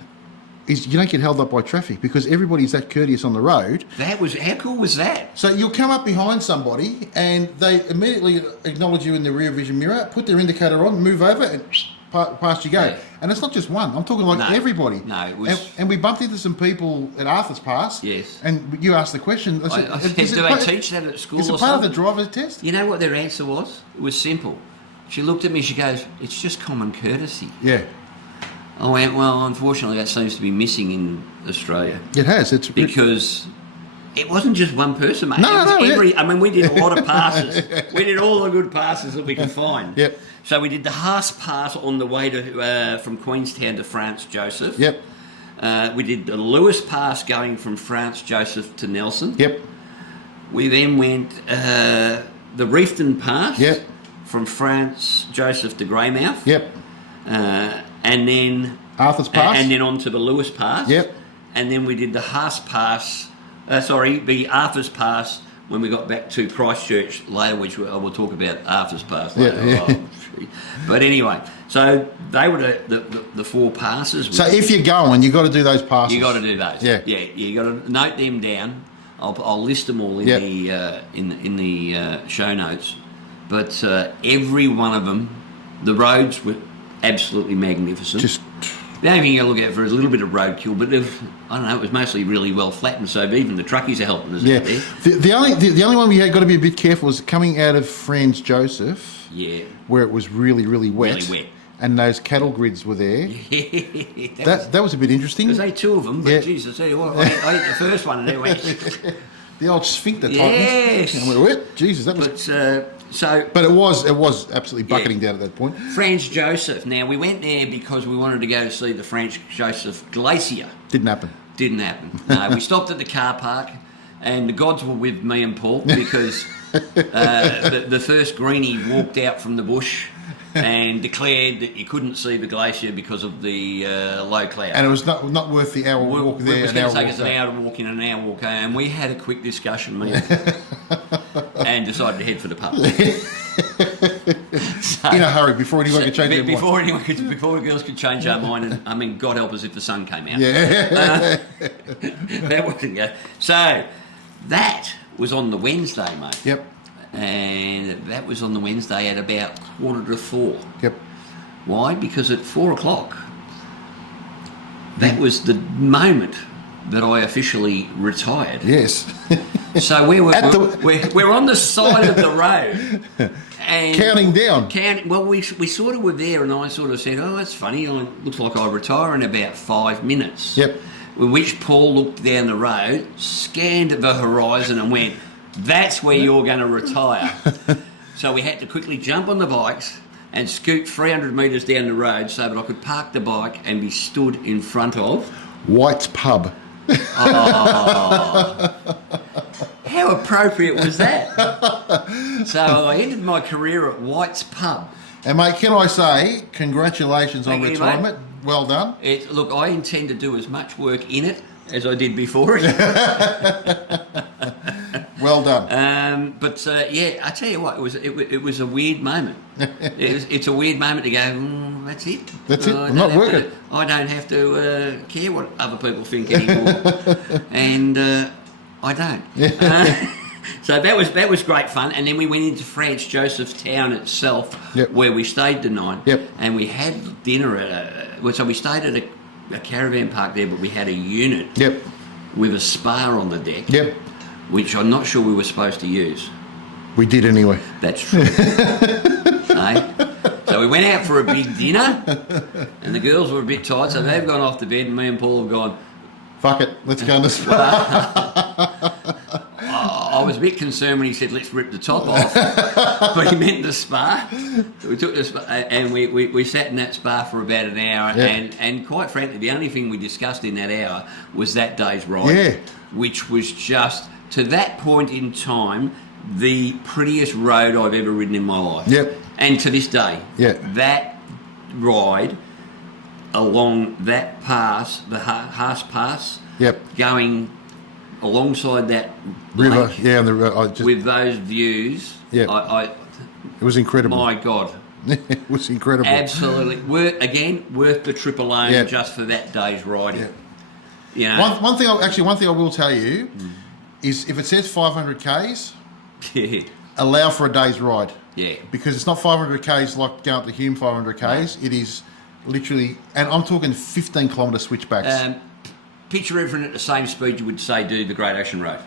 is you don't get held up by traffic because everybody's that courteous on the road. How cool was that? So you'll come up behind somebody and they immediately acknowledge you in the rear vision mirror, put their indicator on, move over and past you go. Yeah. And it's not just one. I'm talking like everybody. No, it was... And we bumped into some people at Arthur's Pass. Yes. And you asked the question. I said, do they teach that at school or something? Is it part of the driver's test? You know what their answer was? It was simple. She looked at me, she goes, it's just common courtesy. Yeah. I went, well, unfortunately, that seems to be missing in Australia. It has. Because it wasn't just one person, mate. I mean, we did a lot of passes. We did all the good passes that we could find. Yep. So we did the Haas Pass on the way to from Queenstown to Franz Josef. Yep. We did the Lewis Pass going from Franz Josef to Nelson. Yep. We then went the Reefton Pass. Yep. From Franz Josef to Greymouth. Yep. And then Arthur's Pass. And then on to the Lewis Pass. Yep. And then we did the Haas Pass, the Arthur's Pass when we got back to Christchurch later, which we'll talk about Arthur's Pass later. Yeah. Oh, but anyway, so they were the four passes. So if you're going, you've got to do those passes. You got to do those. Yeah. Yeah, you got to note them down. I'll list them all in the show notes. But every one of them, the roads were absolutely magnificent. The only thing you look at for is a little bit of roadkill, but I don't know, it was mostly really well flattened, so even the truckies are helping us out there. The only one we had got to be a bit careful was coming out of Franz Josef, where it was really, really wet. Really wet. And those cattle grids were there. Yeah, that was a bit interesting. There's only two of them, but Jesus, I tell you what, I ate the first one and it went... The old sphincter tightness. Yes. And we went, Jesus, that was... But it was absolutely bucketing down at that point. Franz Josef. Now, we went there because we wanted to go to see the Franz Josef Glacier. Didn't happen. No, we stopped at the car park and the gods were with me and Paul because the first greenie walked out from the bush and declared that you couldn't see the glacier because of the low cloud. And it was not worth the hour walk there. It was going to take us an hour to walk in and an hour walk home. And we had a quick discussion, me and decided to head for the pub. So, in a hurry, before anyone could change their mind. Before girls could change our mind. And, I mean, God help us if the sun came out. Yeah. That wasn't good. So, that was on the Wednesday, mate. Yep. And that was on the Wednesday at about 3:45. Yep. Why? Because at 4:00, that was the moment that I officially retired. Yes. So we're on the side of the road. And counting down. Well, we sort of were there, and I sort of said, "Oh, that's funny. Looks like I retire in about 5 minutes." Yep. With which Paul looked down the road, scanned at the horizon, and went, "That's where you're going to retire." So we had to quickly jump on the bikes and scoot 300 metres down the road so that I could park the bike and be stood in front of White's Pub. Oh, how appropriate was that? So I ended my career at White's Pub. And mate, can I say congratulations on Thank you, retirement? mate. Well done. Look, I intend to do as much work in it as I did before it. Well done. But I tell you what, it was a weird moment. It's a weird moment to go, that's it. That's it. I'm not working. I don't have to care what other people think anymore, and I don't. So that was great fun, and then we went into Franz Josef town itself, Yep. where we stayed the night, Yep. and we had dinner at so we stayed at a caravan park there, but we had a unit Yep. with a spa on the deck. Yep. Which I'm not sure we were supposed to use. We did anyway. That's true. Eh? So we went out for a big dinner, and the girls were a bit tired, so they've gone off to bed, and me and Paul have gone, fuck it, let's go on this. I was a bit concerned when he said, let's rip the top off, but he meant the spa. So we took the spa, and we sat in that spa for about an hour, and quite frankly, the only thing we discussed in that hour was that day's ride, which was just, to that point in time, the prettiest road I've ever ridden in my life. Yep. And to this day, that ride along that pass, the Haas Pass, going alongside that river, lake, and the river, with those views, it was incredible. My God. It was incredible. Absolutely. Worth the trip alone just for that day's riding. You know, one thing I will tell you is if it says 500 Ks, allow for a day's ride. Yeah. Because it's not 500 Ks like going up the Hume 500 Ks. No. It is literally, and I'm talking 15 kilometre switchbacks. Picture everything at the same speed you would say do the Great Ocean Road.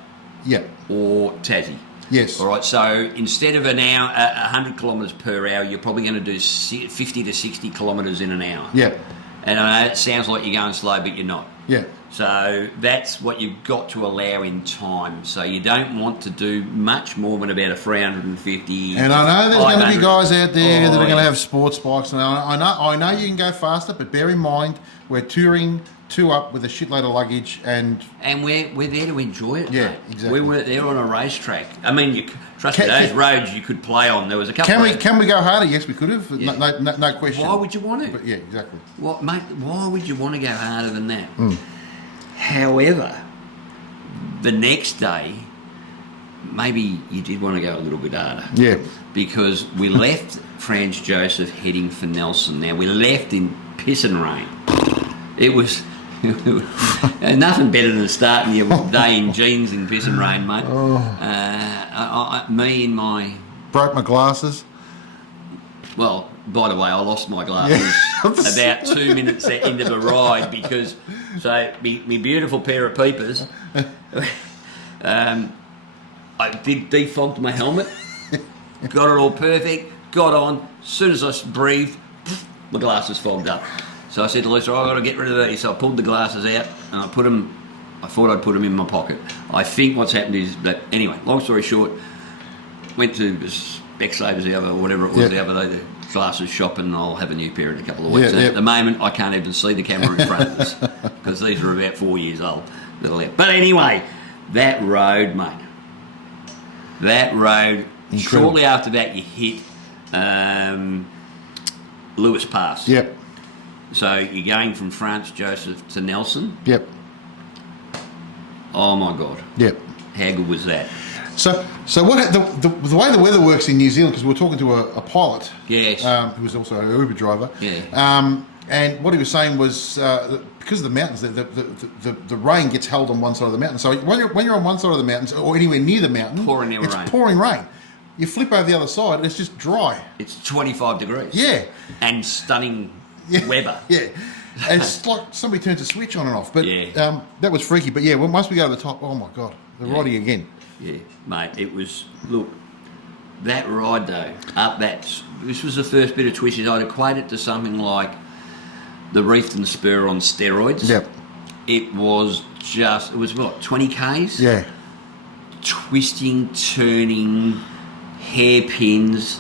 Yeah. Or Tassie. Yes. All right, so instead of an hour, 100 kilometres per hour, you're probably going to do 50 to 60 kilometres in an hour. Yeah. And I know it sounds like you're going slow, but you're not. Yeah. So that's what you've got to allow in time. So you don't want to do much more than about a 350. And I know there's going to be guys out there that are going to have sports bikes. And I know you can go faster, but bear in mind we're touring two up with a shitload of luggage, and we're there to enjoy it. Yeah, mate. exactly. We weren't there on a racetrack. I mean, trust me, those roads you could play on. There was a couple. Can we go harder? Yes, we could have. Yeah. No question. Why would you want to? But yeah, exactly. What, mate? Why would you want to go harder than that? However, the next day, maybe you did want to go a little bit harder. Yeah. Because we left Franz Josef heading for Nelson. Now, we left in piss and rain. It was nothing better than starting your day in jeans in piss and rain, mate. Me in my... Broke my glasses. Well, by the way, I lost my glasses about 2 minutes into the ride because... So, me beautiful pair of peepers, I defogged my helmet, got it all perfect, got on, as soon as I breathed, my glasses fogged up. So I said to Lisa, I've got to get rid of these. So I pulled the glasses out and I thought I'd put them in my pocket. I think what's happened is that, anyway, long story short, went to Specsavers the other, or whatever it was, the other day, the glasses shop, and I'll have a new pair in a couple of weeks. At the moment, I can't even see the camera in front of us because these are about 4 years old. But anyway, that road, mate. That road, incredible. Shortly after that, you hit Lewis Pass. Yep. So you're going from Franz Josef to Nelson. Yep. Oh my God. Yep. How good was that? So what the way the weather works in New Zealand, because we were talking to a pilot, who was also an Uber driver, and what he was saying was because of the mountains, the rain gets held on one side of the mountain. So when you're on one side of the mountains or anywhere near the mountain, pouring rain. You flip over the other side, and it's just dry. It's 25 degrees. Yeah. And stunning weather. Yeah. And it's like somebody turns a switch on and off. But that was freaky. But yeah, once we go to the top, oh my God, the riding again. Yeah, mate, it was, look, that ride though, this was the first bit of twisties. I'd equate it to something like the Reefton Spur on steroids. Yep. It was what, 20 Ks? Yeah. Twisting, turning, hairpins,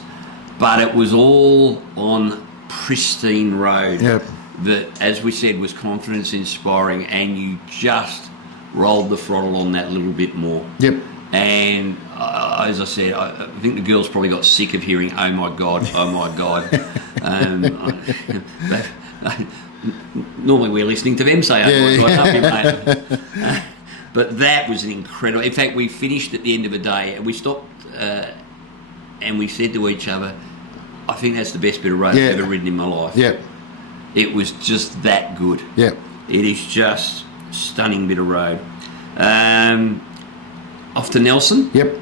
but it was all on pristine road. Yep. That, as we said, was confidence inspiring, and you just rolled the throttle on that little bit more. Yep. And as I said, I think the girls probably got sick of hearing, oh my God, oh my God. Normally we're listening to them say, oh my God, up you, mate. But that was an incredible... In fact, we finished at the end of the day and we stopped and we said to each other, I think that's the best bit of road I've ever ridden in my life. Yep. It was just that good. Yep. It is just a stunning bit of road. Off to Nelson. Yep.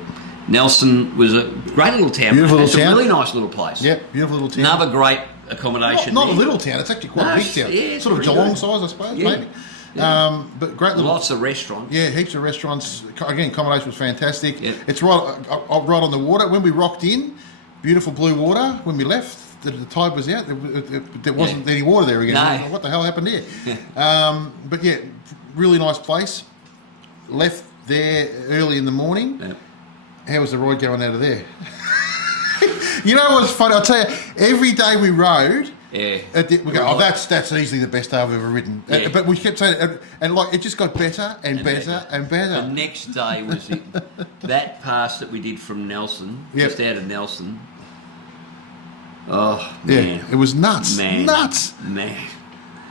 Nelson was a great little town. Beautiful little town. It's a really nice little place. Yep, beautiful little town. Another great accommodation. Not a little town. It's actually quite a big town. Yeah, sort of Geelong size, I suppose, maybe. Yeah. But great little. Lots of restaurants. Yeah, heaps of restaurants. Again, accommodation was fantastic. Yep. It's right on the water. When we rocked in, beautiful blue water. When we left, the tide was out. There wasn't any water there again. No. What the hell happened here? But yeah, really nice place. Left there early in the morning. Yep. How was the ride going out of there? You know what's funny? I'll tell you, every day we rode, we go, that's easily the best day I've ever ridden. Yeah. But we kept saying it, and like it just got better and better and better. The next day was that pass that we did from Nelson, just out of Nelson. Oh, man. Yeah, it was nuts. Nuts. Man.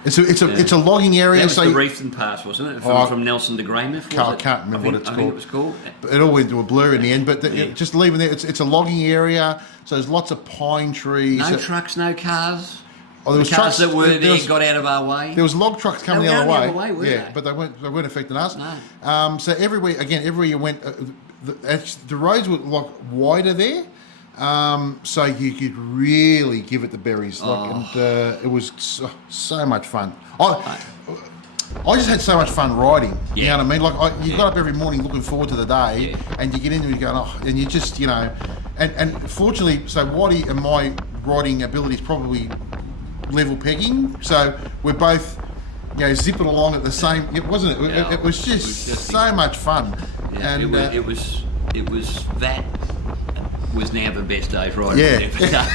It's a logging area. That was the Reefton Pass, wasn't it? From Nelson to Greymouth. Can't remember what it's called. I think it was called. But it all went to a blur in the end. But just leaving there, it's a logging area. So there's lots of pine trees. No trucks, no cars. Oh, there was cars trucks that were there got out of our way. There was log trucks coming the other way. Weren't but they weren't affecting us. No. So everywhere you went, the roads were like wider there. So you could really give it the berries, and it was so much fun. I just had so much fun riding. You know what I mean? Like you got up every morning looking forward to the day, and you get into it going, and you just and fortunately, so Whitey and my riding ability is probably level pegging, so we're both zipping along at the same. It wasn't. It was just so much fun. Yeah, and it was that. Was now the best day's riding we've ever done.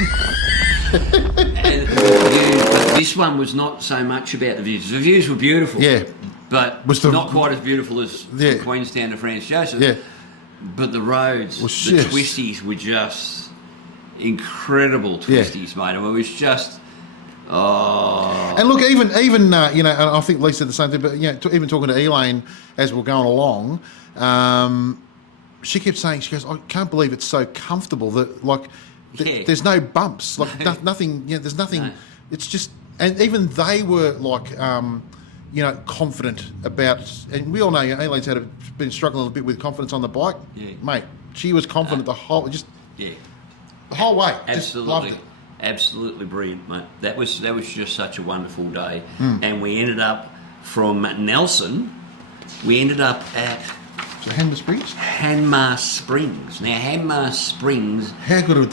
But this one was not so much about the views. The views were beautiful, but not quite as beautiful as Queenstown to Franz Joseph. Yeah. But the roads, the twisties were just incredible twisties, mate. And it was just. And look, even and I think Lisa said the same thing. But even talking to Elaine as we're going along. She kept saying, she goes, I can't believe it's so comfortable that there's no bumps, nothing. There's nothing. No. It's just, and even they were confident about. And we all know Elaine's been struggling a little bit with confidence on the bike, mate. She was confident the whole way. Absolutely, just loved it. Absolutely brilliant, mate. That was just such a wonderful day, and we ended up from Nelson. We ended up at. Hanmar Springs? Hanmar Springs. Now, Hanmar Springs... How good was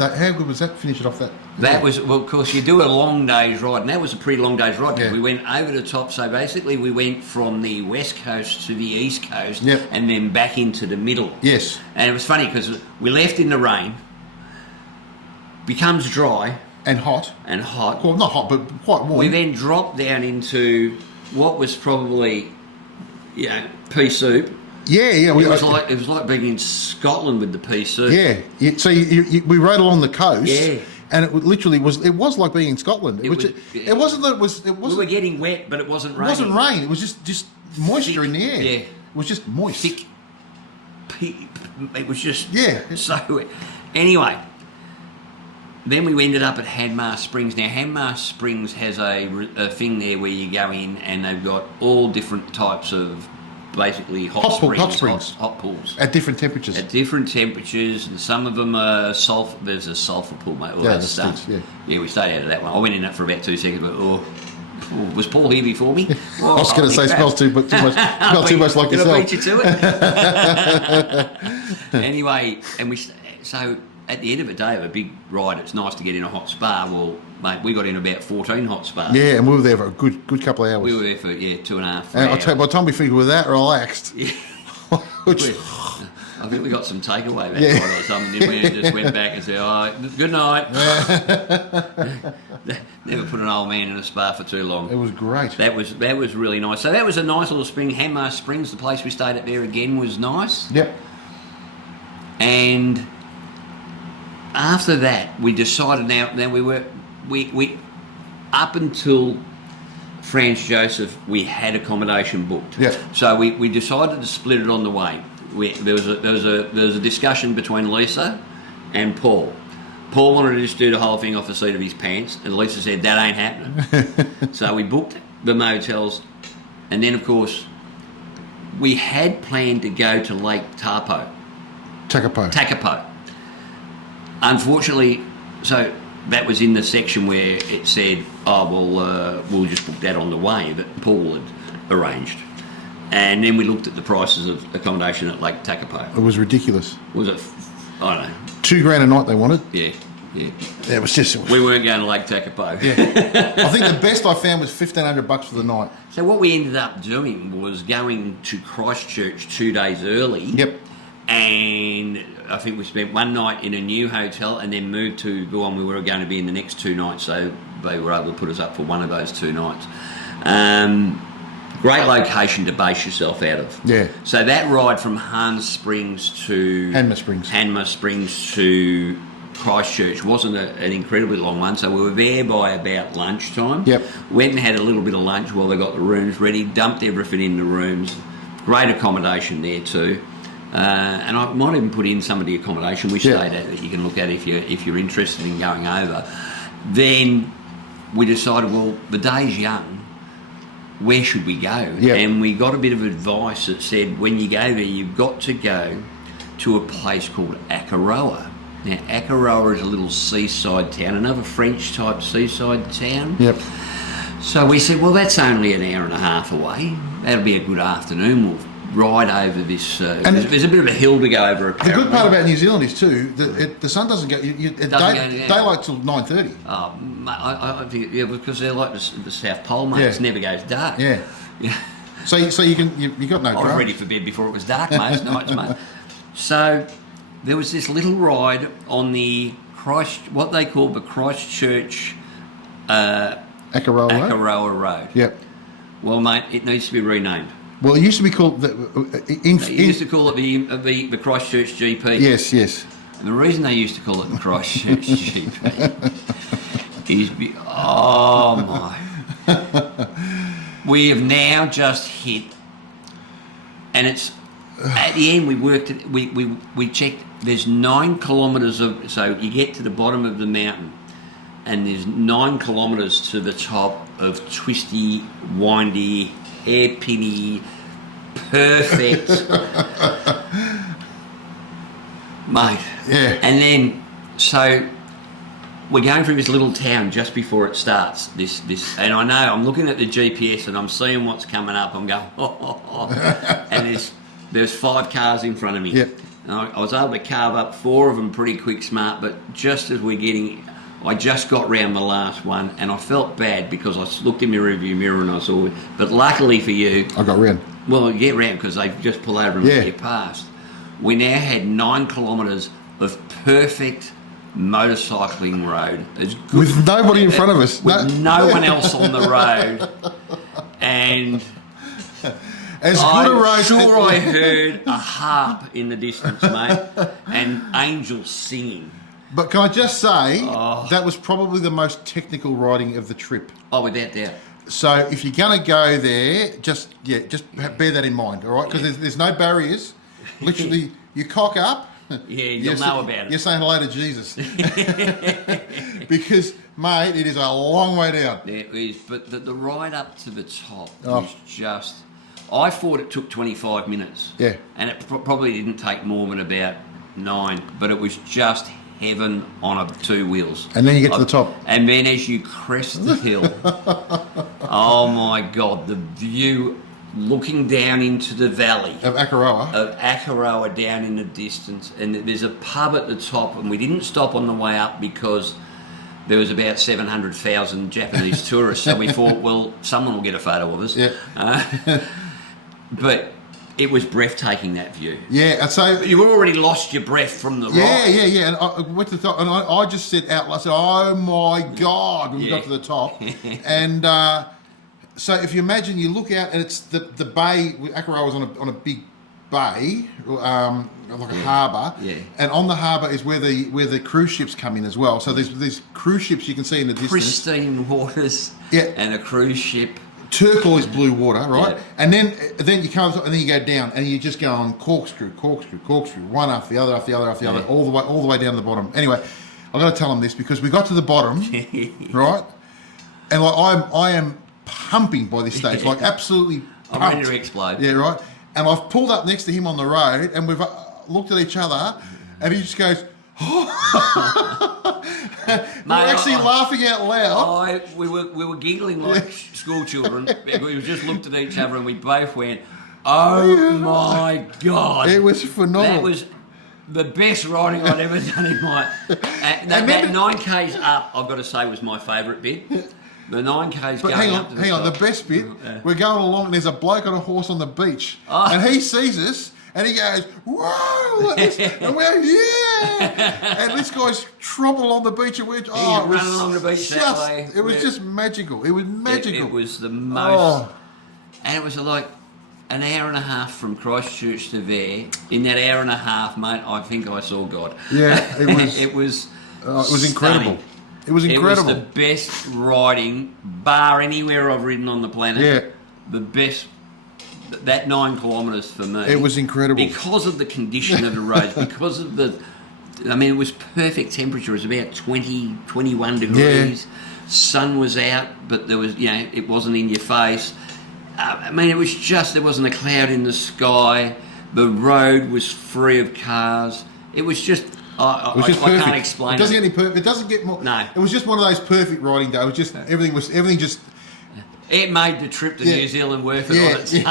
that, finishing off that? That was, well, of course, you do a long day's ride, and that was a pretty long day's ride. We went over the top, so basically we went from the west coast to the east coast, and then back into the middle. Yes. And it was funny, because we left in the rain, becomes dry... And hot. Well, not hot, but quite warm. We then dropped down into what was probably, pea soup. Yeah. It was like being in Scotland with the pea soup. Yeah. So we rode along the coast. Yeah. And it literally was. It was like being in Scotland. It wasn't that it was. It wasn't. We were getting wet, but it wasn't rain. It wasn't rain. It was just moisture in the air. Yeah. It was just moist. Thick. It was just. So wet. Anyway. Then we ended up at Hanmar Springs. Now, Hanmar Springs has a thing there where you go in and they've got all different types of basically hot pools. At different temperatures. And some of them are sulphur. There's a sulphur pool, mate. That stinks, Yeah, we stayed out of that one. I went in it for about 2 seconds, but was Paul here before me? I was going to say, smells too much like yourself. Did I beat you to it? Anyway, so at the end of a day of a big ride, it's nice to get in a hot spa. Well, mate, we got in about 14 hot spas. Yeah, and we were there for a good couple of hours. We were there for 2.5 hours. And I'll tell you, by the time we figured we were that relaxed. Yeah. I think we got some takeaway that night or something, didn't we? And just went back and said, good night. Never put an old man in a spa for too long. It was great. That was really nice. So that was a nice little spring. Hanmar Springs, the place we stayed at there again, was nice. Yep. And after that, we decided now we up until Franz Joseph, we had accommodation booked. Yeah. So we decided to split it on the way. There was a discussion between Lisa and Paul. Paul wanted to just do the whole thing off the seat of his pants, and Lisa said that ain't happening. So we booked the motels, and then of course we had planned to go to Lake Takapo. Unfortunately, so that was in the section where it said, oh, well, we'll just book that on the way that Paul had arranged. And then we looked at the prices of accommodation at Lake Takapo. It was ridiculous. Was it, I don't know. $2,000 a night they wanted. Yeah. It was just... We weren't going to Lake Takapo. Yeah. I think the best I found was $1,500 for the night. So what we ended up doing was going to Christchurch 2 days early. Yep. And I think we spent one night in a new hotel and then moved to the one we were going to be in the next 2 nights. So they were able to put us up for one of those 2 nights. Great location to base yourself out of. Yeah. So that ride from Hanmer Springs to Christchurch wasn't an incredibly long one, so we were there by about lunchtime. Yep. Went and had a little bit of lunch while they got the rooms ready, dumped everything in the rooms. Great accommodation there too. And I might even put in some of the accommodation we stayed at that you can look at if you're interested in going over. Then we decided, well, the day's young. Where should we go? Yep. And we got a bit of advice that said, when you go there, you've got to go to a place called Akaroa. Now, Akaroa is a little seaside town, another French-type seaside town. Yep. So we said, well, that's only an hour and a half away. That'll be a good afternoon. We'll ride over this. There's a bit of a hill to go over. Apparently. The good part about New Zealand is too that the sun doesn't go. Daylight till 9:30. Oh, I think because they're like the South Pole, mate. Yeah. It never goes dark. Yeah. So you got no. I was ready for bed before it was dark most nights, mate. So there was this little ride on the what they call the Christchurch Akaroa Road. Yep. Well, mate, it needs to be renamed. Well, it used to be called They used to call it the Christchurch GP. Yes. And the reason they used to call it the Christchurch GP is, oh my, we have now just hit, and it's at the end we worked it. We checked. There's 9 kilometres of, so you get to the bottom of the mountain, and there's 9 kilometres to the top of twisty, windy, hairpinny, perfect, mate. Yeah. And then, so we're going through this little town just before it starts. This, and I know I'm looking at the GPS and I'm seeing what's coming up. I'm going, and there's 5 cars in front of me. Yep. And I was able to carve up 4 of them pretty quick, smart. But just as we're getting, I just got round the last one, and I felt bad because I looked in my rearview mirror and I saw it. But luckily for you, I got round. Well, you get round because they just pull over and get you past. We now had 9 kilometres of perfect motorcycling road. With nobody in front of us. With no one else on the road. And I'm sure I heard a harp in the distance, mate, and angels singing. But can I just say, that was probably the most technical riding of the trip. Oh, without doubt. So if you're going to go there, just bear that in mind, all right? Because there's no barriers. Literally, you cock up. Yeah, you'll know about it. You're saying hello to Jesus. Because, mate, it is a long way down. Yeah, it is. But the ride up to the top was just... I thought it took 25 minutes. Yeah. And it probably didn't take more than about 9. But it was just heaven on 2 wheels. And then you get to the top. And then as you crest the hill, oh my God, the view looking down into the valley of Akaroa down in the distance, and there's a pub at the top, and we didn't stop on the way up because there was about 700,000 Japanese tourists, so we thought, well, someone will get a photo of us. Yeah. But it was breathtaking, that view. Yeah, and so you already lost your breath from the ride. Yeah. And I went to the top, and I just said out loud, I said, "Oh my God!" when we got to the top, and so if you imagine, you look out, and it's the bay. Akaroa was on a big bay, like a harbour, and on the harbour is where the cruise ships come in as well. So there's cruise ships you can see in the distance, pristine waters, and a cruise ship. Turquoise blue water, right? Yeah. And then you come and then you go down, and you just go on corkscrew, one after the other, all the way down to the bottom. Anyway, I've got to tell them this because we got to the bottom, right? And like I am pumping by this stage, like absolutely pumped. I'm ready to explode. Yeah, right. And I've pulled up next to him on the road, and we've looked at each other, and he just goes, and We're actually laughing out loud. We were giggling like school children. We just looked at each other and we both went, "Oh my God!" It was phenomenal. That was the best riding I'd ever done in my. That 9Ks up, I've got to say, was my favourite bit. The 9Ks going up to the hang on. top. The best bit, we're going along and there's a bloke on a horse on the beach, and he sees us and he goes, "Whoa!" Like this, and we're and this guy's tromping on the beach, and we're running along the beach that way. It was just magical. It was magical. It was the most, and it was like an hour and a half from Christchurch to there. In that hour and a half, mate, I think I saw God. Yeah, it was. it was incredible. It was incredible. It was the best riding, bar anywhere I've ridden on the planet. Yeah. The best, that 9 kilometres for me. It was incredible. Because of the condition of the roads, because of the, I mean, it was perfect temperature. It was about 20, 21 degrees. Yeah. Sun was out, but there was, it wasn't in your face. I mean, it was just, there wasn't a cloud in the sky. The road was free of cars. It was just... I can't explain. It doesn't get any perfect. It doesn't get more. No. It was just one of those perfect riding days. It was just everything just. It made the trip to New Zealand worth it on its own.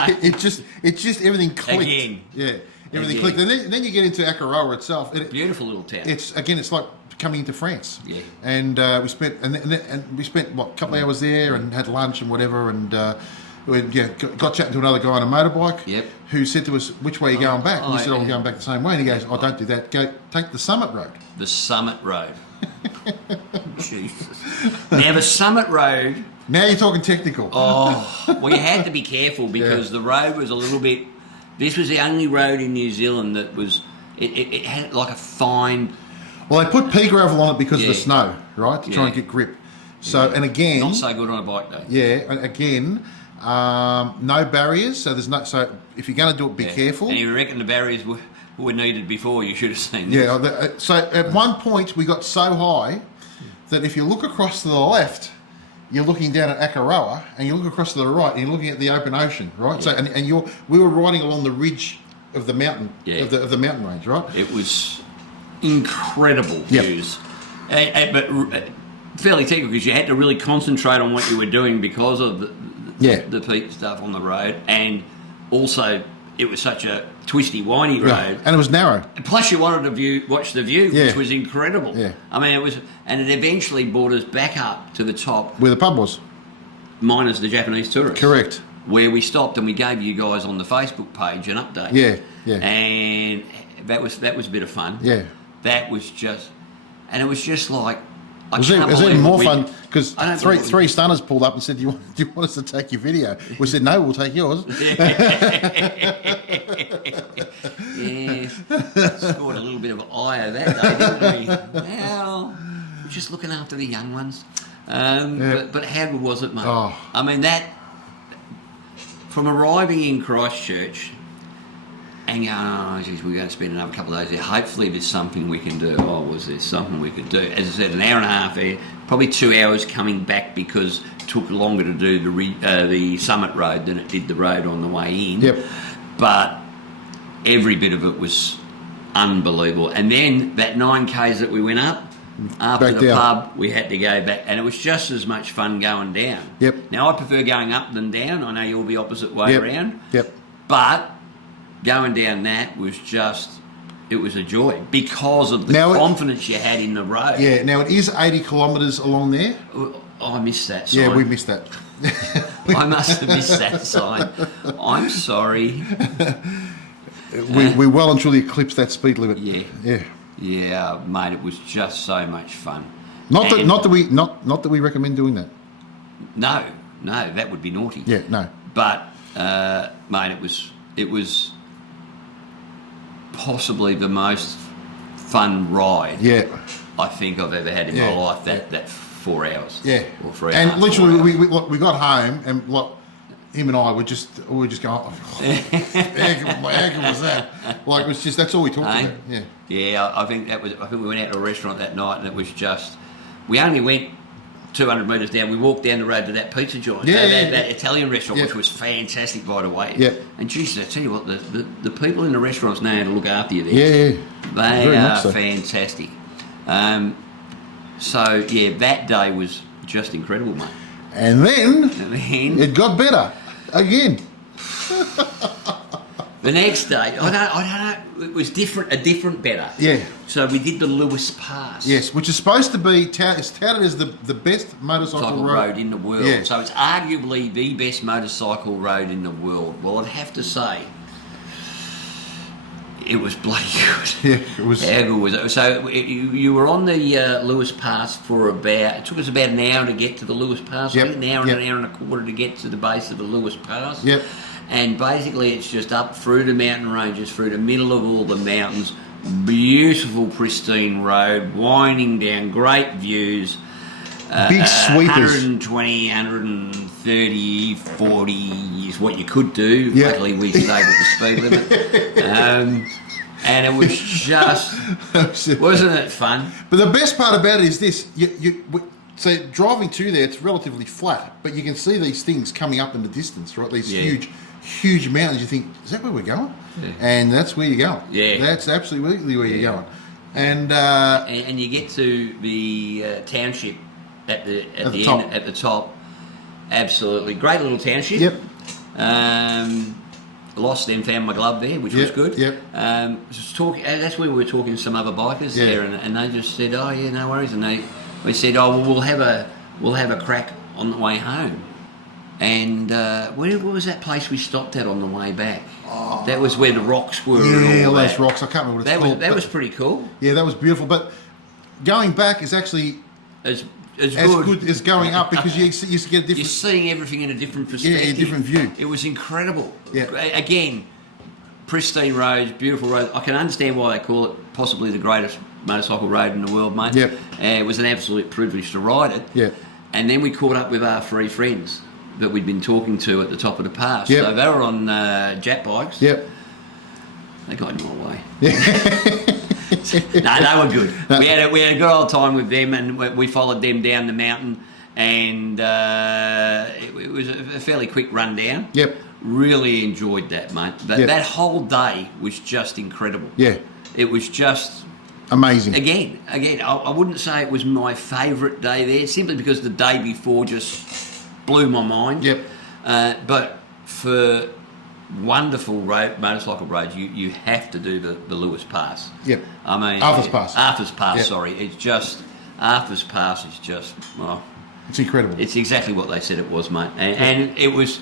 It just everything clicked. Again. Yeah, everything clicked. And then you get into Akaroa itself. Beautiful little town. It's like coming into France. Yeah. And we spent a couple of hours there and had lunch and whatever and. Got chatting to another guy on a motorbike who said to us, "Which way are you going back?" And we said, "I'm going back the same way." And he goes, "Oh, don't do that. Go take the Summit Road." The Summit Road. Jesus. Now the Summit Road. Now you're talking technical. Well, you had to be careful because the road was a little bit. This was the only road in New Zealand that was. It had like a fine. Well, they put pea gravel on it because of the snow, right, to try and get grip. So and again, not so good on a bike though. Yeah, and again. No barriers, so there's no. So if you're going to do it, be careful. And you reckon the barriers were needed before? You should have seen. Yeah. So at one point we got so high that if you look across to the left, you're looking down at Akaroa, and you look across to the right, and you're looking at the open ocean, right? Yeah. So we were riding along the ridge of the mountain of the mountain range, right? It was incredible views, but fairly technical because you had to really concentrate on what you were doing because of the peat stuff on the road, and also it was such a twisty, windy road, and it was narrow. Plus, you wanted to watch the view, which was incredible. Yeah, I mean, it was, and it eventually brought us back up to the top where the pub was, minus the Japanese tourists. Correct. Where we stopped, and we gave you guys on the Facebook page an update. Yeah, and that was a bit of fun. Yeah, that was just, and it was just like. It was even more fun because three stunners pulled up and said, do you want us to take your video? We said, no, we'll take yours. Yeah, scored a little bit of ire that day, didn't we? Well, we're just looking after the young ones. But how good was it, mate? I mean, that, from arriving in Christchurch and going, geez, we're going to spend another couple of days there. Hopefully there's something we can do. Was there something we could do? As I said, an hour and a half there, probably 2 hours coming back because it took longer to do the Summit Road than it did the road on the way in. Yep. But every bit of it was unbelievable. And then that 9Ks that we went up, after the pub, we had to go back. And it was just as much fun going down. Yep. Now, I prefer going up than down. I know you're the opposite way around. Yep. But going down that was just, it was a joy because of the confidence you had in the road. Yeah, now it is 80 kilometres along there. Oh, I missed that sign. Yeah, we missed that. I must have missed that sign. I'm sorry. We well and truly eclipsed that speed limit. Yeah, mate, it was just so much fun. Not that we recommend doing that. No, that would be naughty. Yeah, no. But mate, it was possibly the most fun ride I think I've ever had in my life. That 4 hours. Yeah. Or 3 and hours. literally we got home and him and I were just going, how good was that? Like, it was just, that's all we talked about. Yeah. Yeah, I think we went out to a restaurant that night and it was just, we only went 200 metres down. We walked down the road to that pizza joint, that Italian restaurant, which was fantastic, by the way. Yeah. And Jesus, I tell you what, the people in the restaurants know how to look after you there. Yeah. They are fantastic. So yeah, that day was just incredible, mate. And then it got better again. The next day, I don't know, it was different, a different better. Yeah. So we did the Lewis Pass. Yes, which is supposed to be it's touted as the best motorcycle road in the world. Yeah. So it's arguably the best motorcycle road in the world. Well, I'd have to say, it was bloody good. Yeah, it was. How good was it? So you were on the Lewis Pass for it took us about an hour to get to the Lewis Pass. Yep. I think an hour and a quarter to get to the base of the Lewis Pass. Yep. And basically it's just up through the mountain ranges, through the middle of all the mountains, beautiful pristine road, winding down, great views. Big sweepers. 120, 130, 40 is what you could do. Yep. Luckily we stayed at the speed limit. And it was just, wasn't it fun? But the best part about it is this: so driving to there, it's relatively flat, but you can see these things coming up in the distance, right? These huge mountains. You think, is that where we're going? Yeah. And that's where you're going. Yeah, that's absolutely where you're going. And you get to the township at the top. end, at the top. Absolutely great little township. Yep. Lost and found my glove there, which was good. Yep. That's where we were talking to some other bikers there, and they just said, "Oh yeah, no worries." And we said, "Oh well, we'll have a crack on the way home." And where was that place we stopped at on the way back? Oh, that was where the rocks were. Yeah, all those rocks. I can't remember what it's called. That was pretty cool. Yeah, that was beautiful. But going back is actually as good as going up, because you used to get a different... You're seeing everything in a different perspective. Yeah, a different view. It was incredible. Yeah. Again, pristine roads, beautiful roads. I can understand why they call it possibly the greatest motorcycle road in the world, mate. Yep. It was an absolute privilege to ride it. Yeah. And then we caught up with our three friends that we'd been talking to at the top of the pass. Yep. So they were on Jap bikes. Yep. They got in my way. Yeah. No, they were good. We had a good old time with them, and we followed them down the mountain, and it was a fairly quick run down. Yep. Really enjoyed that, mate. That whole day was just incredible. Yeah. It was just... amazing. Again, I wouldn't say it was my favourite day there, simply because the day before just blew my mind. Yep. But for wonderful motorcycle roads, you have to do the Lewis Pass. Yep. I mean... Arthur's Pass. Arthur's Pass, yep. Sorry. It's just... Arthur's Pass is just... Well, it's incredible. It's exactly what they said it was, mate. And it was...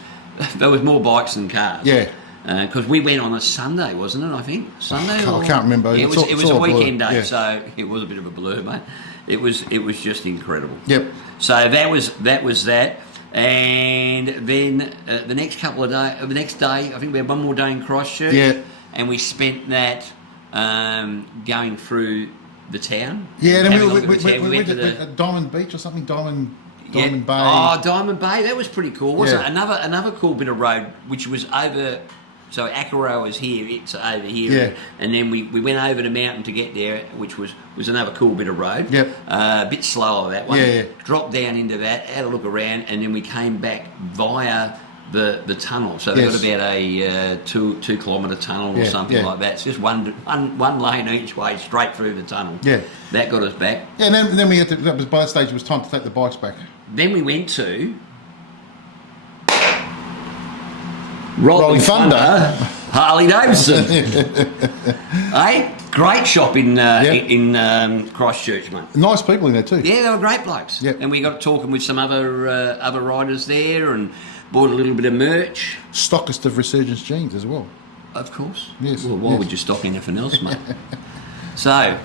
There was more bikes than cars. Yeah. Because we went on a Sunday, wasn't it, I think? Sunday? I can't remember. Yeah, it was a weekend day, yeah. so it was a bit of a blur, mate. It was just incredible. Yep. So that was that. And then the next couple of days, the next day, I think we had one more day in Christchurch. Yeah. And we spent that going through the town. Yeah, and then we went to the Diamond Beach or something, Diamond Bay. Oh, Diamond Bay, that was pretty cool, wasn't it? Yeah. Another cool bit of road, which was over... So Akaro is here, it's over here, yeah. And then we went over the mountain to get there, which was another cool bit of road. Yep. A bit slower, that one. Yeah. Dropped down into that, had a look around, and then we came back via the tunnel. So they've got about a 2 kilometre tunnel or something like that. It's just one lane each way, straight through the tunnel. Yeah. That got us back. Yeah, and then we had to, by that stage it was time to take the bikes back. Then we went to... Rolling Thunder, Harley Davidson. Hey, great shop in Christchurch, mate. Nice people in there too. Yeah, they were great blokes. Yep. And we got talking with some other riders there, and bought a little bit of merch. Stockist of Resurgence jeans as well. Of course. Yes. Well, why would you stock anything else, mate? So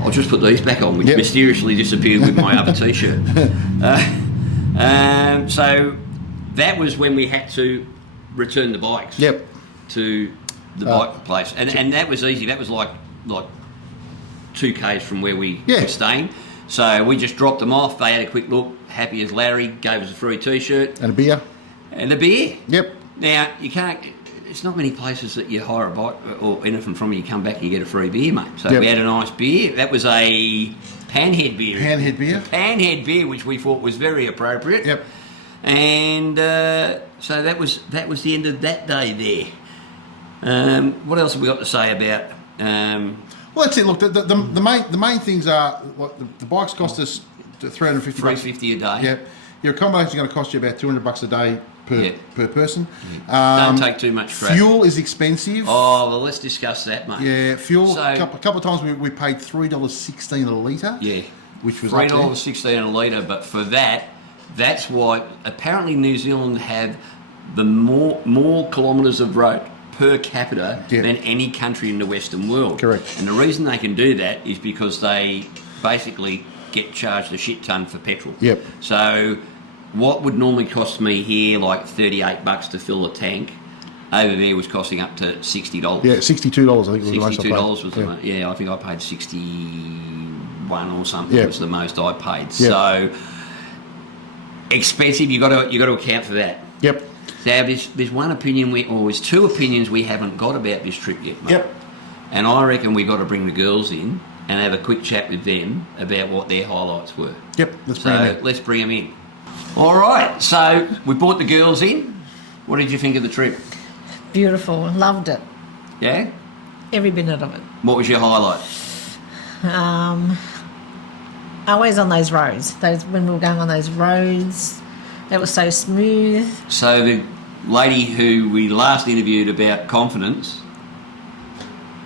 I'll just put these back on, which mysteriously disappeared with my other t-shirt. So that was when we had to return the bikes to the bike place. And that was easy. That was like 2 k's from where we were staying. So we just dropped them off. They had a quick look, happy as Larry, gave us a free t-shirt. And a beer. Yep. Now, you can't... It's not many places that you hire a bike or anything from, you come back and you get a free beer, mate. So we had a nice beer. That was a Panhead beer. Panhead beer, which we thought was very appropriate. Yep. And so that was the end of that day there. What else have we got to say about... well, Well, that's it. Look, the main things are the bikes cost us $350. $350 a day. Yeah, your accommodation's going to cost you about $200 a day per person. Don't take too much crap. Fuel is expensive. Oh, well, let's discuss that, mate. Yeah, fuel. So, a couple of times we paid $3.16 a litre. Yeah, which was $3.16 a litre. But for that's why apparently New Zealand have the more kilometres of road per capita than any country in the Western world. Correct. And the reason they can do that is because they basically get charged a shit ton for petrol. Yep. So what would normally cost me here like $38 to fill a tank, over there was costing up to $60. Yeah, $62 I think was the most I paid. $62 was the most. Yeah, I think I paid 61 or something. Yeah. Was the most I paid. Yeah. So expensive. You got to account for that. Yep. Now, there's one opinion there's two opinions we haven't got about this trip yet, mate. Yep. And I reckon we got to bring the girls in and have a quick chat with them about what their highlights were. Yep. Let's bring them in. All right. So we brought the girls in. What did you think of the trip? Beautiful. Loved it. Yeah. Every minute of it. What was your highlight? Always on those roads. When we were going on those roads, it was so smooth. So the lady who we last interviewed about confidence,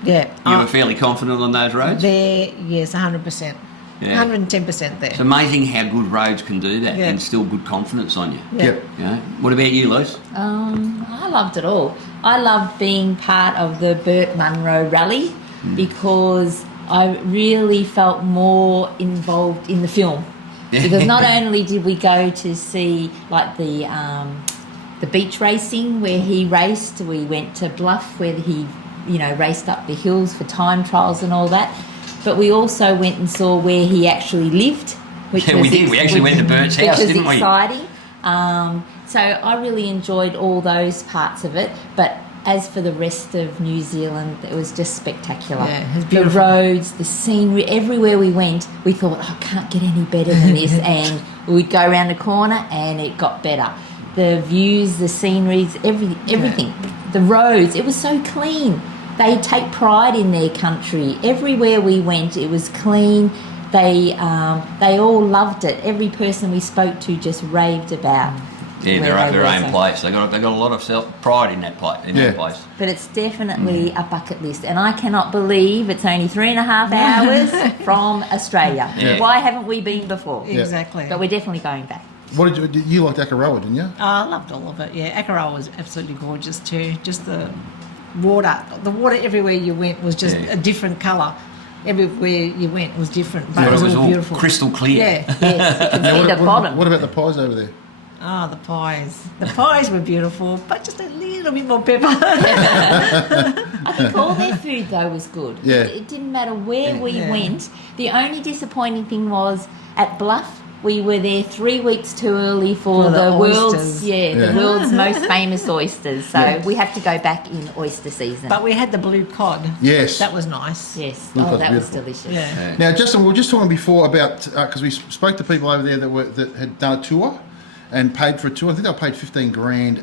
Yeah. you were fairly confident on those roads? There, yes, 100%. Yeah. 110% there. It's amazing how good roads can do that Yeah. and still good confidence on you. Yeah. Yep. You know? What about you, Luce? I loved it all. I loved being part of the Burt Munro Rally because I really felt more involved in the film. Because not only did we go to see like the beach racing where he raced, we went to Bluff where he, raced up the hills for time trials and all that. But we also went and saw where he actually lived. Which Yeah, we did. We actually went to Burt's house, didn't we? Which was exciting. So I really enjoyed all those parts of it. But as for the rest of New Zealand, it was just spectacular. Yeah, it was the beautiful. roads, the scenery, everywhere we went, we thought, I can't get any better than this. And we'd go around the corner and it got better. The views, the sceneries, everything. The roads, it was so clean. They take pride in their country. Everywhere we went, it was clean. They all loved it. Every person we spoke to just raved about. Yeah, their own place. They got a lot of pride in that place. That place. But it's definitely a bucket list, and I cannot believe it's only 3.5 hours from Australia. Yeah. Why haven't we been before? Exactly. But we're definitely going back. What did you liked Akaroa, didn't you? I loved all of it. Yeah, Akaroa was absolutely gorgeous too. Just the water everywhere you went was just a different colour. Everywhere you went was different, but it was all beautiful. Crystal clear. Yeah. Yes, you can see the bottom. What about the pies over there? Oh, the pies. The pies were beautiful, but just a little bit more pepper. I think all their food though was good. Yeah. It didn't matter where we went. The only disappointing thing was at Bluff. We were there 3 weeks too early for the the world's oysters. the world's most famous oysters. So we have to go back in oyster season. But we had the blue cod. Yes. That was nice. yes, Look, that's that was beautiful. delicious. Yeah. Now, Justin, we were just talking before about because we spoke to people over there that had done a tour and paid for a tour. I think they paid $15,000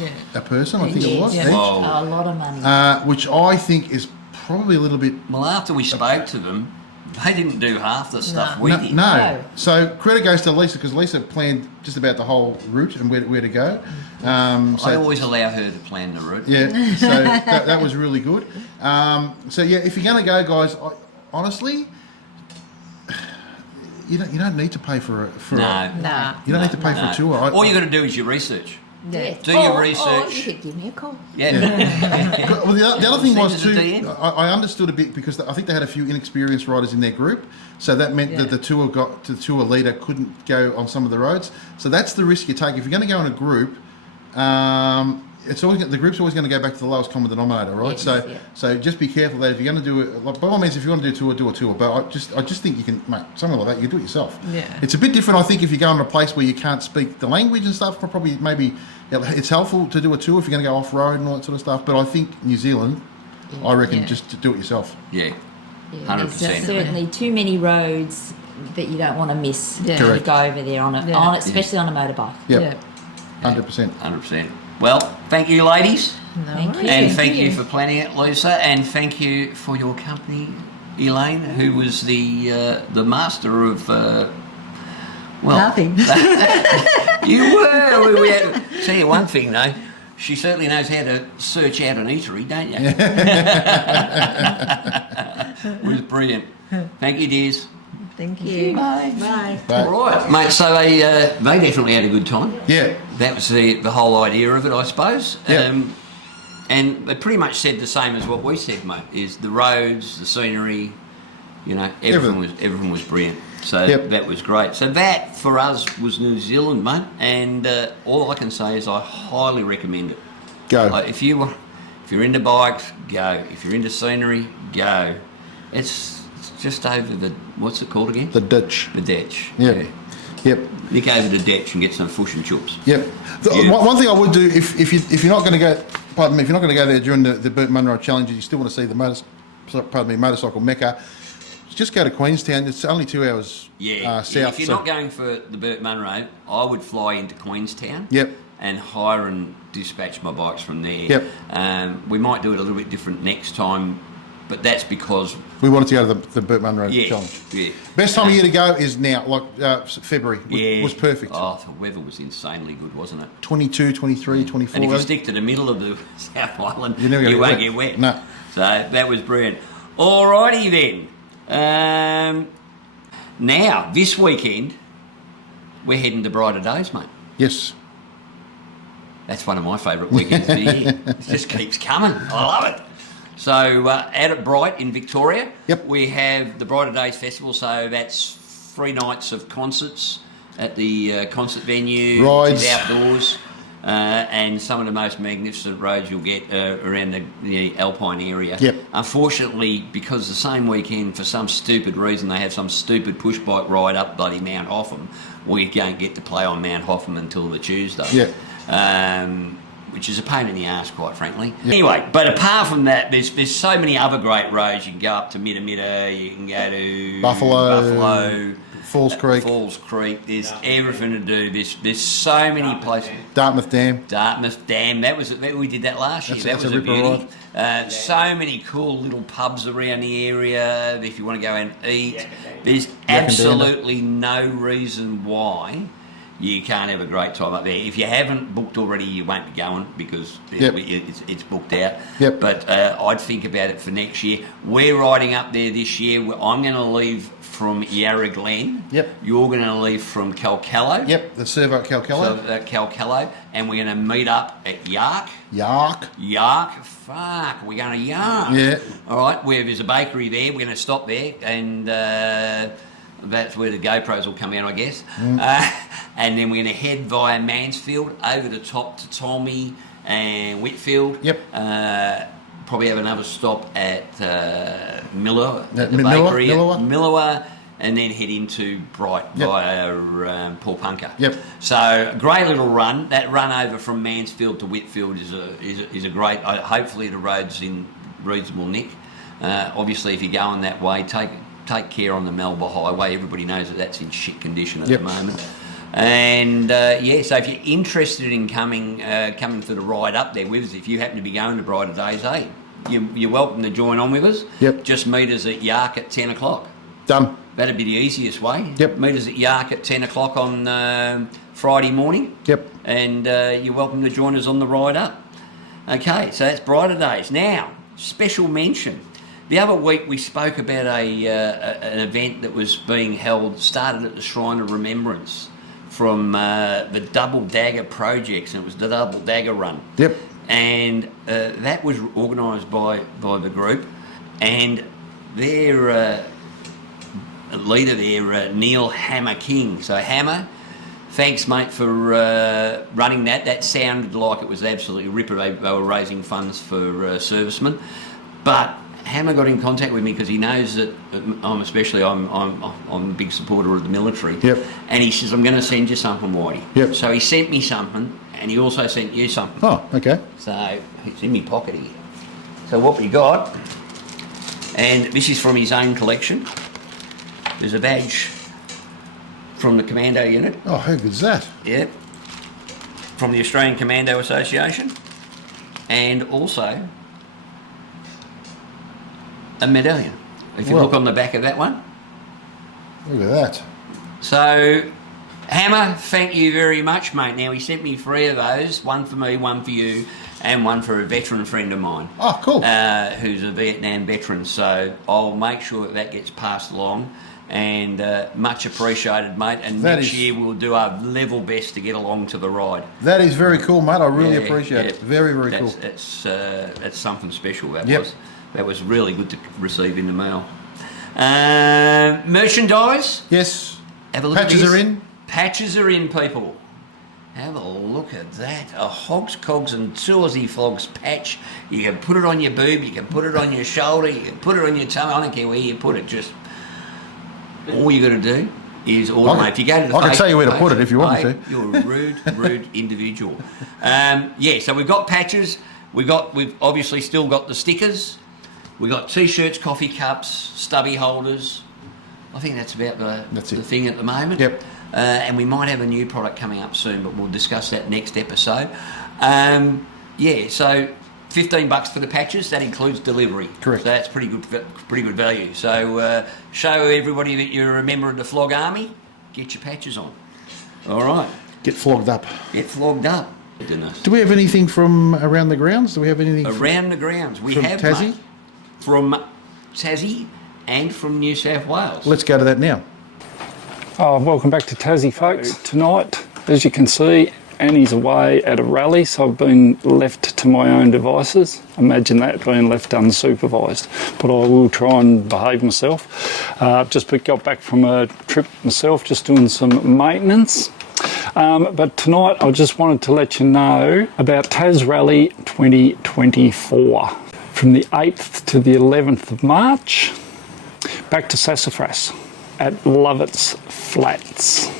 Yeah. a person. I think it was Yeah. each. Oh. A lot of money. Which I think is probably a little bit. Well, after we spoke to them, they didn't do half the stuff we did. No. So credit goes to Lisa because Lisa planned just about the whole route and where to go. I always allow her to plan the route. Yeah, so that was really good. So yeah, if you're going to go, guys, honestly, you don't need to pay for No. you don't need to pay for a tour. All you got to do is your research. Yes. Do your Or research. you could give me a call. Yeah. Well, the other thing Send was us a too, DM. I understood a bit because I think they had a few inexperienced riders in their group, so that meant that the tour leader couldn't go on some of the roads. So that's the risk you take if you're going to go in a group. The group's always going to go back to the lowest common denominator, right? Yes, So just be careful that if you're going to do it, like, by all means, if you want to do a tour. But I just think you can, mate, something like that, you can do it yourself. Yeah. It's a bit different, I think, if you go in a place where you can't speak the language and stuff. Probably maybe it's helpful to do a tour if you're going to go off road and all that sort of stuff. But I think New Zealand, I reckon, just to do it yourself. Yeah. Yeah, 100%. There's certainly too many roads that you don't want to miss. Yeah. To Correct. go over there on it, especially on a motorbike. Yep. Yeah. 100%. 100%. Well, thank you, ladies. No Thank worries. you. And thank you for planning it, Lisa. And thank you for your company, Elaine, who was the master of Nothing. You were. We had, tell you one thing though, she certainly knows how to search out an eatery, don't you? It was brilliant. Thank you, dears. Thank you. Bye. Bye. All right, mate. So they definitely had a good time. Yeah. That was the whole idea of it, I suppose. Yeah. And they pretty much said the same as what we said, mate. Is the roads, the scenery, you know, everything was brilliant. So that was great. So that for us was New Zealand, mate. And all I can say is I highly recommend it. Go. If you're into bikes, go. If you're into scenery, go. It's just over the, what's it called again? The ditch. The ditch. Yep. Yeah. Yep. Nick over the ditch and get some fish and chips. Yep. One thing I would do if you're not going to go, pardon me, if you're not going to go there during the Burt Munro Challenge, you still want to see the motorcycle Mecca. Just go to Queenstown. It's only 2 hours south. If you're not going for the Burt Munro, I would fly into Queenstown. Yep. And hire and dispatch my bikes from there. Yep. We might do it a little bit different next time, but that's because we wanted to go to the Burt Munro Challenge. Yeah. Best time of year to go is now, like February. Was perfect. Oh, the weather was insanely good, wasn't it? 22, 23, 24. And if you stick to the middle of the South Island, you won't get wet. No. So that was brilliant. Alrighty then. Now, this weekend, we're heading to Brighter Days, mate. Yes. That's one of my favourite weekends of the year. It just keeps coming. I love it. So out at Bright in Victoria, we have the Brighter Days Festival. So that's 3 nights of concerts at the concert venue, rides, outdoors, and some of the most magnificent roads you'll get around the Alpine area. Yep. Unfortunately, because the same weekend, for some stupid reason, they have some stupid push bike ride up bloody Mount Hotham, we don't get to play on Mount Hotham until the Tuesday. Yeah. Which is a pain in the arse, quite frankly. Yep. Anyway, but apart from that, there's so many other great roads. You can go up to Midda, you can go to Buffalo, Falls Creek. There's everything to do. There's so many places. Dartmouth Dam. We did that last year. That was a beauty. So many cool little pubs around the area if you want to go and eat. There's absolutely no reason why you can't have a great time up there. If you haven't booked already, you won't be going because it's booked out. Yep. But I'd think about it for next year. We're riding up there this year. I'm going to leave from Yarra Glen. Yep. You're going to leave from Calcallo. Yep, the servo at Calcallo. So Calcallo. And we're going to meet up at Yark. Fuck, we're going to Yark. Yeah. All right, where there's a bakery there. We're going to stop there and... that's where the GoPros will come out, I guess. And then we're going to head via Mansfield over the top to Tommy and Whitfield. Yep. Probably have another stop at Miller, at the Miller, bakery Miller. at Miller, and then head into Bright via Paul Punker. Yep. So great little run. That run over from Mansfield to Whitfield is a great. Hopefully the road's in reasonable nick. Obviously, if you're going that way, take care on the Melba Highway. Everybody knows that that's in shit condition at the moment. And so if you're interested in coming for the ride up there with us, if you happen to be going to Brighter Days, hey, you're welcome to join on with us. Yep. Just meet us at Yark at 10 o'clock. Done. That'd be the easiest way. Yep. Meet us at Yark at 10 o'clock on Friday morning. Yep. And you're welcome to join us on the ride up. Okay, so that's Brighter Days. Now, special mention. The other week we spoke about an event that was being held, started at the Shrine of Remembrance from the Double Dagger Projects, and it was the Double Dagger Run. Yep. And that was organised by the group, and their leader there, Neil Hammer King. So Hammer, thanks mate for running that. That sounded like it was absolutely ripper. They were raising funds for servicemen, but Hammer got in contact with me because he knows that I'm a big supporter of the military. Yep. And he says, I'm going to send you something, Whitey. Yep. So he sent me something, and he also sent you something. Oh, okay. So it's in my pocket here. So what we got, and this is from his own collection. There's a badge from the Commando unit. Oh, how good's that? Yep. From the Australian Commando Association. And also a medallion. If you look on the back of that one. Look at that. So, Hammer, thank you very much, mate. Now, he sent me 3 of those, one for me, one for you, and one for a veteran friend of mine. Oh, cool. Who's a Vietnam veteran. So I'll make sure that gets passed along. And much appreciated, mate. And next year we'll do our level best to get along to the ride. That is very cool, mate. I really appreciate it. Very, very cool. It's something special. That Yep. was. That was really good to receive in the mail. Merchandise. Yes. Have a look Patches at this. are in. Patches are in, people. Have a look at that. A Hogs, Cogs and 2 Aussie Flogs patch. You can put it on your boob, you can put it on your shoulder, you can put it on your tummy. I don't care where you put it, just all you got to do is order. If you go to the I can tell you where to put it if you want me to. You're a rude individual. So we've got patches. We've obviously still got the stickers. We've got T-shirts, coffee cups, stubby holders. I think that's about the thing at the moment. Yep. And we might have a new product coming up soon, but we'll discuss that next episode. So $15 for the patches. That includes delivery. Correct. So that's pretty good value. So show everybody that you're a member of the Flog Army. Get your patches on. All right. Get flogged up. Get flogged up. Goodness. Do we have anything from around the grounds? Do we have anything around the grounds? We from have Tassie? mate, from Tassie and from New South Wales. Let's go to that now. Welcome back to Tassie, folks. Tonight, as you can see, Annie's away at a rally, so I've been left to my own devices. Imagine that, being left unsupervised. But I will try and behave myself. I've just got back from a trip myself, just doing some maintenance. But tonight, I just wanted to let you know about Tas Rally 2024. From the 8th to the 11th of March, back to Sassafras at Lovett's Flats.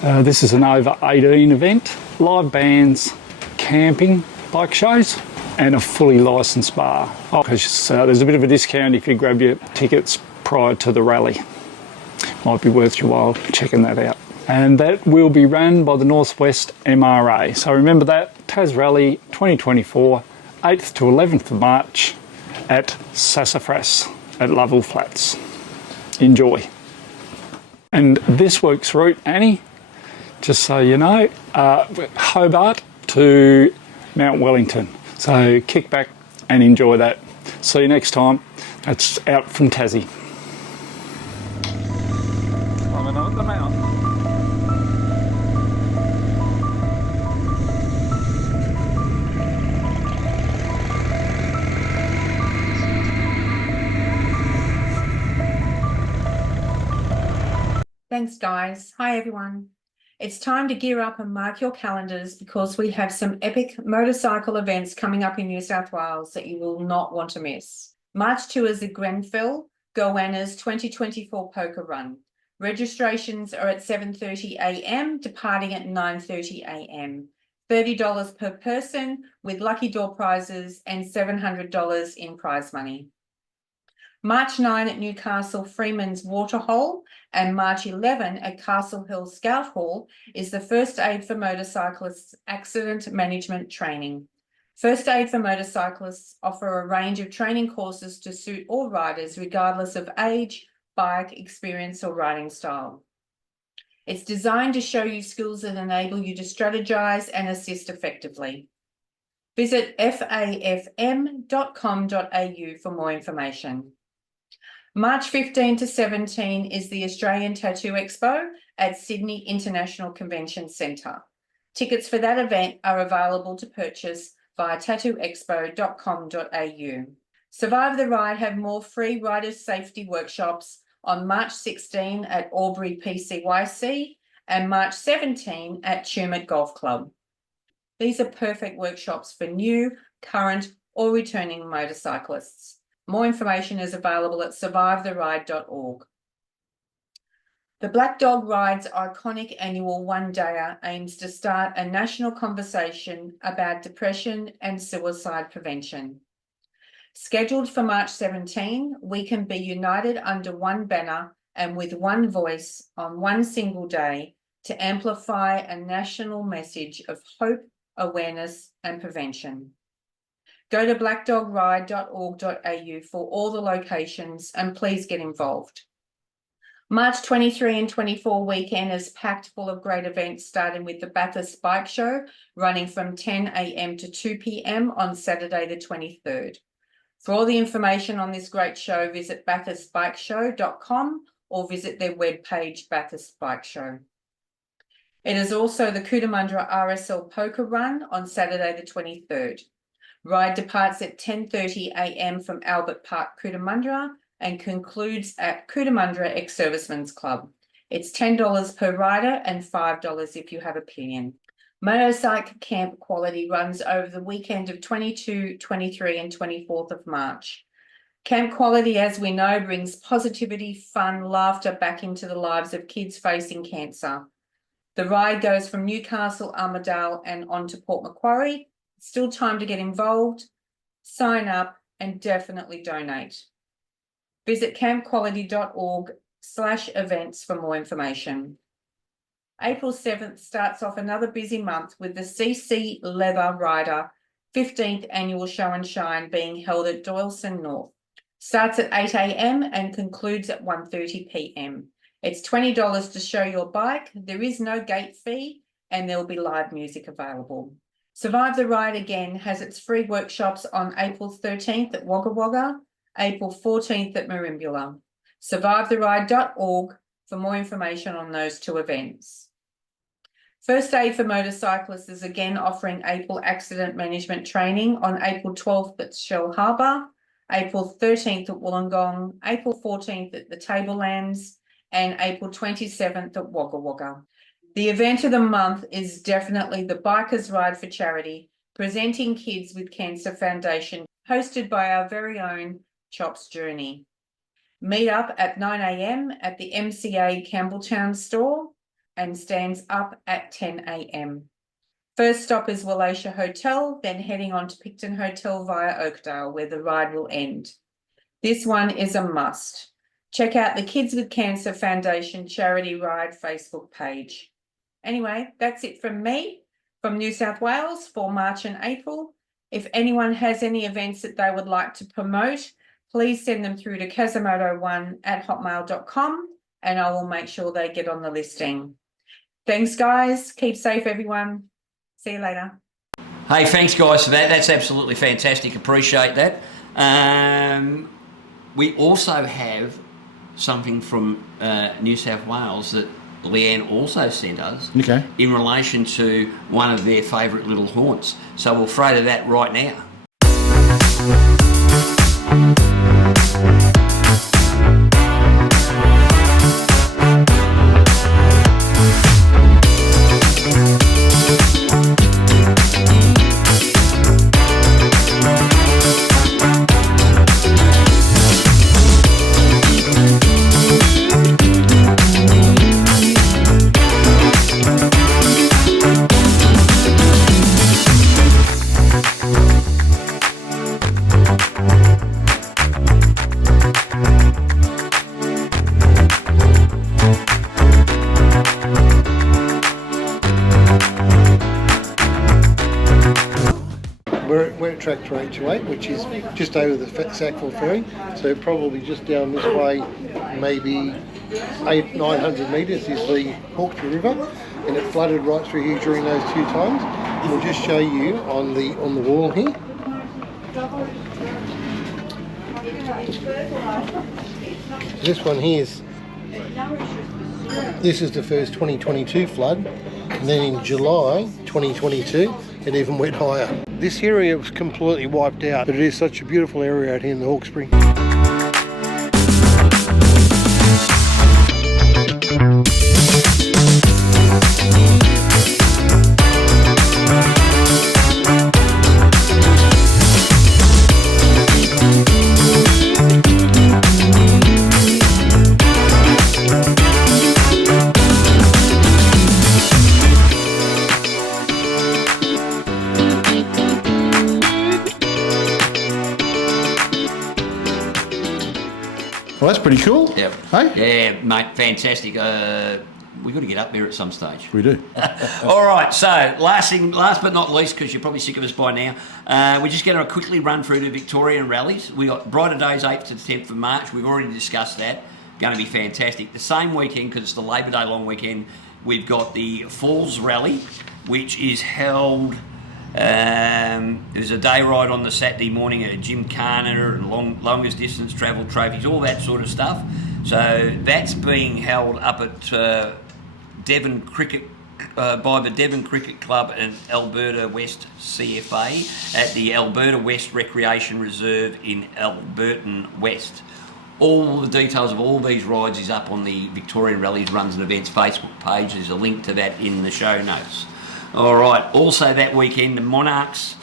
This is an over 18 event, live bands, camping, bike shows, and a fully licensed bar. There's a bit of a discount if you grab your tickets prior to the rally. Might be worth your while checking that out. And that will be run by the Northwest MRA. So remember that, Tas Rally 2024, 8th to 11th of March at Sassafras at Lovell Flats. Enjoy. And this week's route, Annie, just so you know, Hobart to Mount Wellington. So kick back and enjoy that. See you next time. That's out from Tassie. Climbing up the mountain. Thanks, guys. Hi, everyone. It's time to gear up and mark your calendars because we have some epic motorcycle events coming up in New South Wales that you will not want to miss. March 2 is the Grenfell Goannas 2024 Poker Run. Registrations are at 7:30 a.m, departing at 9:30 a.m. $30 per person with lucky door prizes and $700 in prize money. March 9 at Newcastle Freeman's Waterhole and March 11 at Castle Hill Scout Hall is the First Aid for Motorcyclists Accident Management Training. First Aid for Motorcyclists offer a range of training courses to suit all riders regardless of age, bike, experience or riding style. It's designed to show you skills that enable you to strategize and assist effectively. Visit fafm.com.au for more information. March 15 to 17 is the Australian Tattoo Expo at Sydney International Convention Centre. Tickets for that event are available to purchase via tattooexpo.com.au. Survive the Ride have more free rider safety workshops on March 16 at Albury PCYC and March 17 at Tumut Golf Club. These are perfect workshops for new, current or returning motorcyclists. More information is available at survivetheride.org. The Black Dog Ride's iconic annual one-dayer aims to start a national conversation about depression and suicide prevention. Scheduled for March 17, we can be united under one banner and with one voice on one single day to amplify a national message of hope, awareness and prevention. Go to blackdogride.org.au for all the locations and please get involved. March 23 and 24 weekend is packed full of great events, starting with the Bathurst Bike Show, running from 10 a.m. to 2 p.m. on Saturday the 23rd. For all the information on this great show, visit bathurstbikeshow.com or visit their webpage, Bathurst Bike Show. It is also the Cootamundra RSL Poker Run on Saturday the 23rd. Ride departs at 10:30 a.m. from Albert Park, Cootamundra, and concludes at Cootamundra Ex-Servicemen's Club. It's $10 per rider and $5 if you have a pillion. Motorcycle Camp Quality runs over the weekend of 22, 23 and 24th of March. Camp Quality, as we know, brings positivity, fun, laughter back into the lives of kids facing cancer. The ride goes from Newcastle, Armidale and on to Port Macquarie. Still time to get involved, sign up and definitely donate. Visit campquality.org/events for more information. April 7th starts off another busy month with the CC Leather Rider 15th Annual Show and Shine being held at Doyleson North. Starts at 8 a.m. and concludes at 1:30 p.m. It's $20 to show your bike. There is no gate fee and there will be live music available. Survive the Ride Again has its free workshops on April 13th at Wagga Wagga, April 14th at Merimbula. Survivetheride.org for more information on those two events. First Aid for Motorcyclists is again offering April accident management training on April 12th at Shell Harbour, April 13th at Wollongong, April 14th at the Tablelands, and April 27th at Wagga Wagga. The event of the month is definitely the Bikers Ride for Charity, presenting Kids with Cancer Foundation, hosted by our very own Chops Journey. Meet up at 9 a.m. at the MCA Campbelltown store and stands up at 10 a.m. First stop is Wallacia Hotel, then heading on to Picton Hotel via Oakdale, where the ride will end. This one is a must. Check out the Kids with Cancer Foundation Charity Ride Facebook page. Anyway, that's it from me, from New South Wales for March and April. If anyone has any events that they would like to promote, please send them through to kazamoto1@hotmail.com and I will make sure they get on the listing. Thanks, guys. Keep safe, everyone. See you later. Hey, thanks, guys, for that. That's absolutely fantastic. Appreciate that. We also have something from New South Wales that Leanne also sent us in relation to one of their favourite little haunts. So we'll throw to that right now. We're at Tractor HOA, which is just over the Sackville Ferry, so probably just down this way, maybe 900 metres is the Hawkesbury River, and it flooded right through here during those two times. And we'll just show you on the wall here. This one here is, this is the first 2022 flood, and then in July 2022 it even went higher. This area was completely wiped out, but it is such a beautiful area out here in the Hawkesbury. Well, that's pretty cool. Yep. Hey? Yeah, mate, fantastic. We've got to get up there at some stage. We do. All right, so last but not least, because you're probably sick of us by now, we're just going to quickly run through the Victorian rallies. We got Brighter Days 8th to the 10th of March. We've already discussed that. Going to be fantastic. The same weekend, because it's the Labor Day long weekend, we've got the Falls Rally, which is held. There's a day ride on the Saturday morning at a gymkhana and longest distance travel trophies, all that sort of stuff. So that's being held up at Devon Cricket by the Devon Cricket Club and Alberta West CFA at the Alberta West Recreation Reserve in Alberton West. All the details of all these rides is up on the Victorian Rallies Runs and Events Facebook page. There's a link to that in the show notes. All right, also that weekend, the Monarchs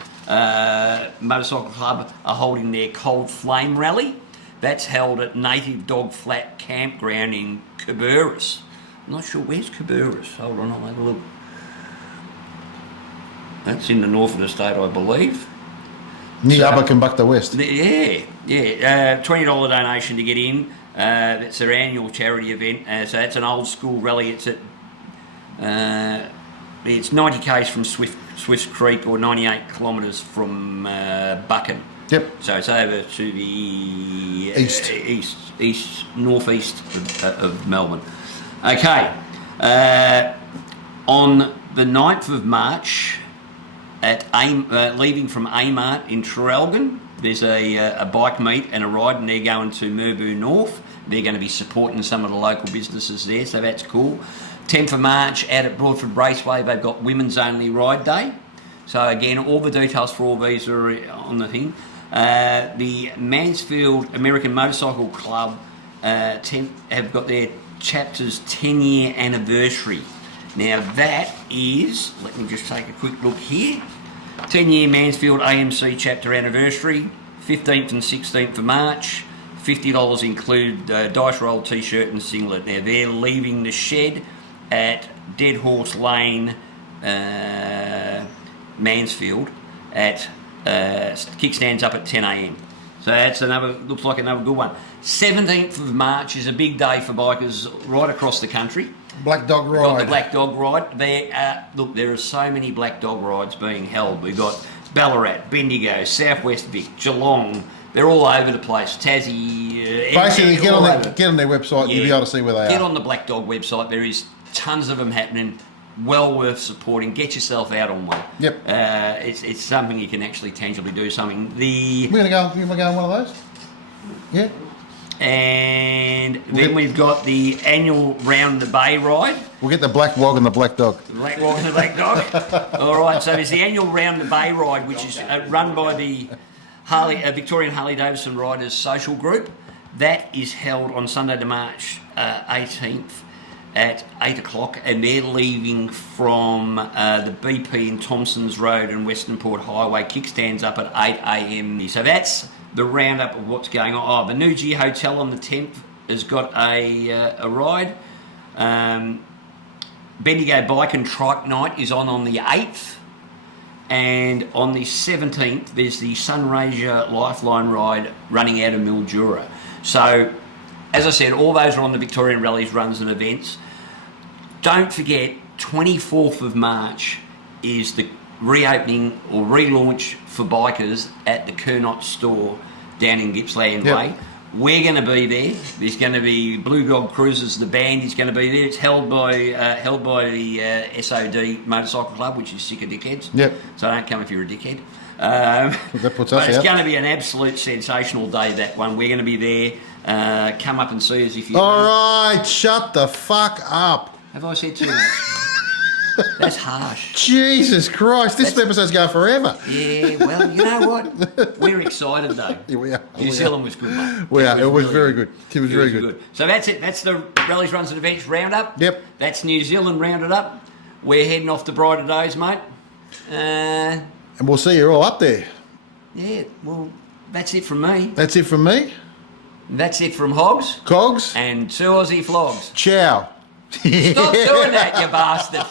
Motorcycle Club are holding their Cold Flame Rally. That's held at Native Dog Flat Campground in Cabourus. I'm not sure where's Cabourus. Hold on, I'll have a look. That's in the north of the state, I believe. Near Upper Combukta West. Yeah. $20 donation to get in. It's their annual charity event. So it's an old school rally. It's at it's 90 k's from Swifts Creek or 98 kilometres from Buchan. Yep. So it's over to the northeast of Melbourne. Okay. On the 9th of March, at leaving from Amart in Traralgon, there's a bike meet and a ride, and they're going to Merboo North. They're going to be supporting some of the local businesses there, so that's cool. 10th of March, out at Broadford Raceway, they've got Women's Only Ride Day. So again, all the details for all these are on the thing. The Mansfield American Motorcycle Club have got their chapter's 10-year anniversary. Now that is, let me just take a quick look here. 10-year Mansfield AMC chapter anniversary, 15th and 16th of March. $50 include dice roll t-shirt and singlet. Now they're leaving the shed at Dead Horse Lane, Mansfield, at kickstands up at 10 a.m. So that's looks like another good one. 17th of March is a big day for bikers right across the country. Black Dog Ride. Got the Black Dog Ride. There are so many Black Dog Rides being held. We've got Ballarat, Bendigo, Southwest Vic, Geelong. They're all over the place. Tassie. Basically, get on their website. You'll be able to see where they are. Get on the Black Dog website. There is tons of them happening. Well worth supporting. Get yourself out on one. Yep. It's something you can actually tangibly do something. We're gonna go on one of those. Yeah. And then we've got the annual Round the Bay ride. We'll get the Black Wog and the Black Dog. The Black Wog and the Black Dog. All right. So there's the annual Round the Bay ride, which is run by the Victorian Harley Davidson Riders Social Group. That is held on Sunday, March 18th. At 8 o'clock, and they're leaving from the BP in Thompsons Road and Western Port Highway. Kickstands up at 8 a.m. So that's the roundup of what's going on. Oh, the Nuji Hotel on the 10th has got a ride. Bendigo Bike and Trike Night is on the 8th. And on the 17th, there's the Sunraysia Lifeline ride running out of Mildura. So, as I said, all those are on the Victorian Rallies Runs and Events. Don't forget, 24th of March is the reopening or relaunch for bikers at the Kernot store down in Gippsland Way. We're going to be there. There's going to be Blue Dog Cruisers, the band is going to be there. It's held by the SOD Motorcycle Club, which is sick of dickheads. Yep. So don't come if you're a dickhead. That puts us but it's out. going to be an absolute sensational day, that one. We're going to be there. Come up and see us if you All right, shut the fuck up. Have I said too much? That's harsh. Jesus Christ, this episode's going forever. Yeah, well, you know what? We're excited though. Yeah, we are. New Zealand was good, mate. It was very good. It was very good. So that's it. That's the Rallies, Runs and Events roundup. Yep. That's New Zealand rounded up. We're heading off to Brighter Days, mate. And we'll see you all up there. Yeah, well, that's it from me. That's it from me. That's it from Hogs. Cogs. And 2 Aussie Flogs. Ciao. Stop doing that, you bastard.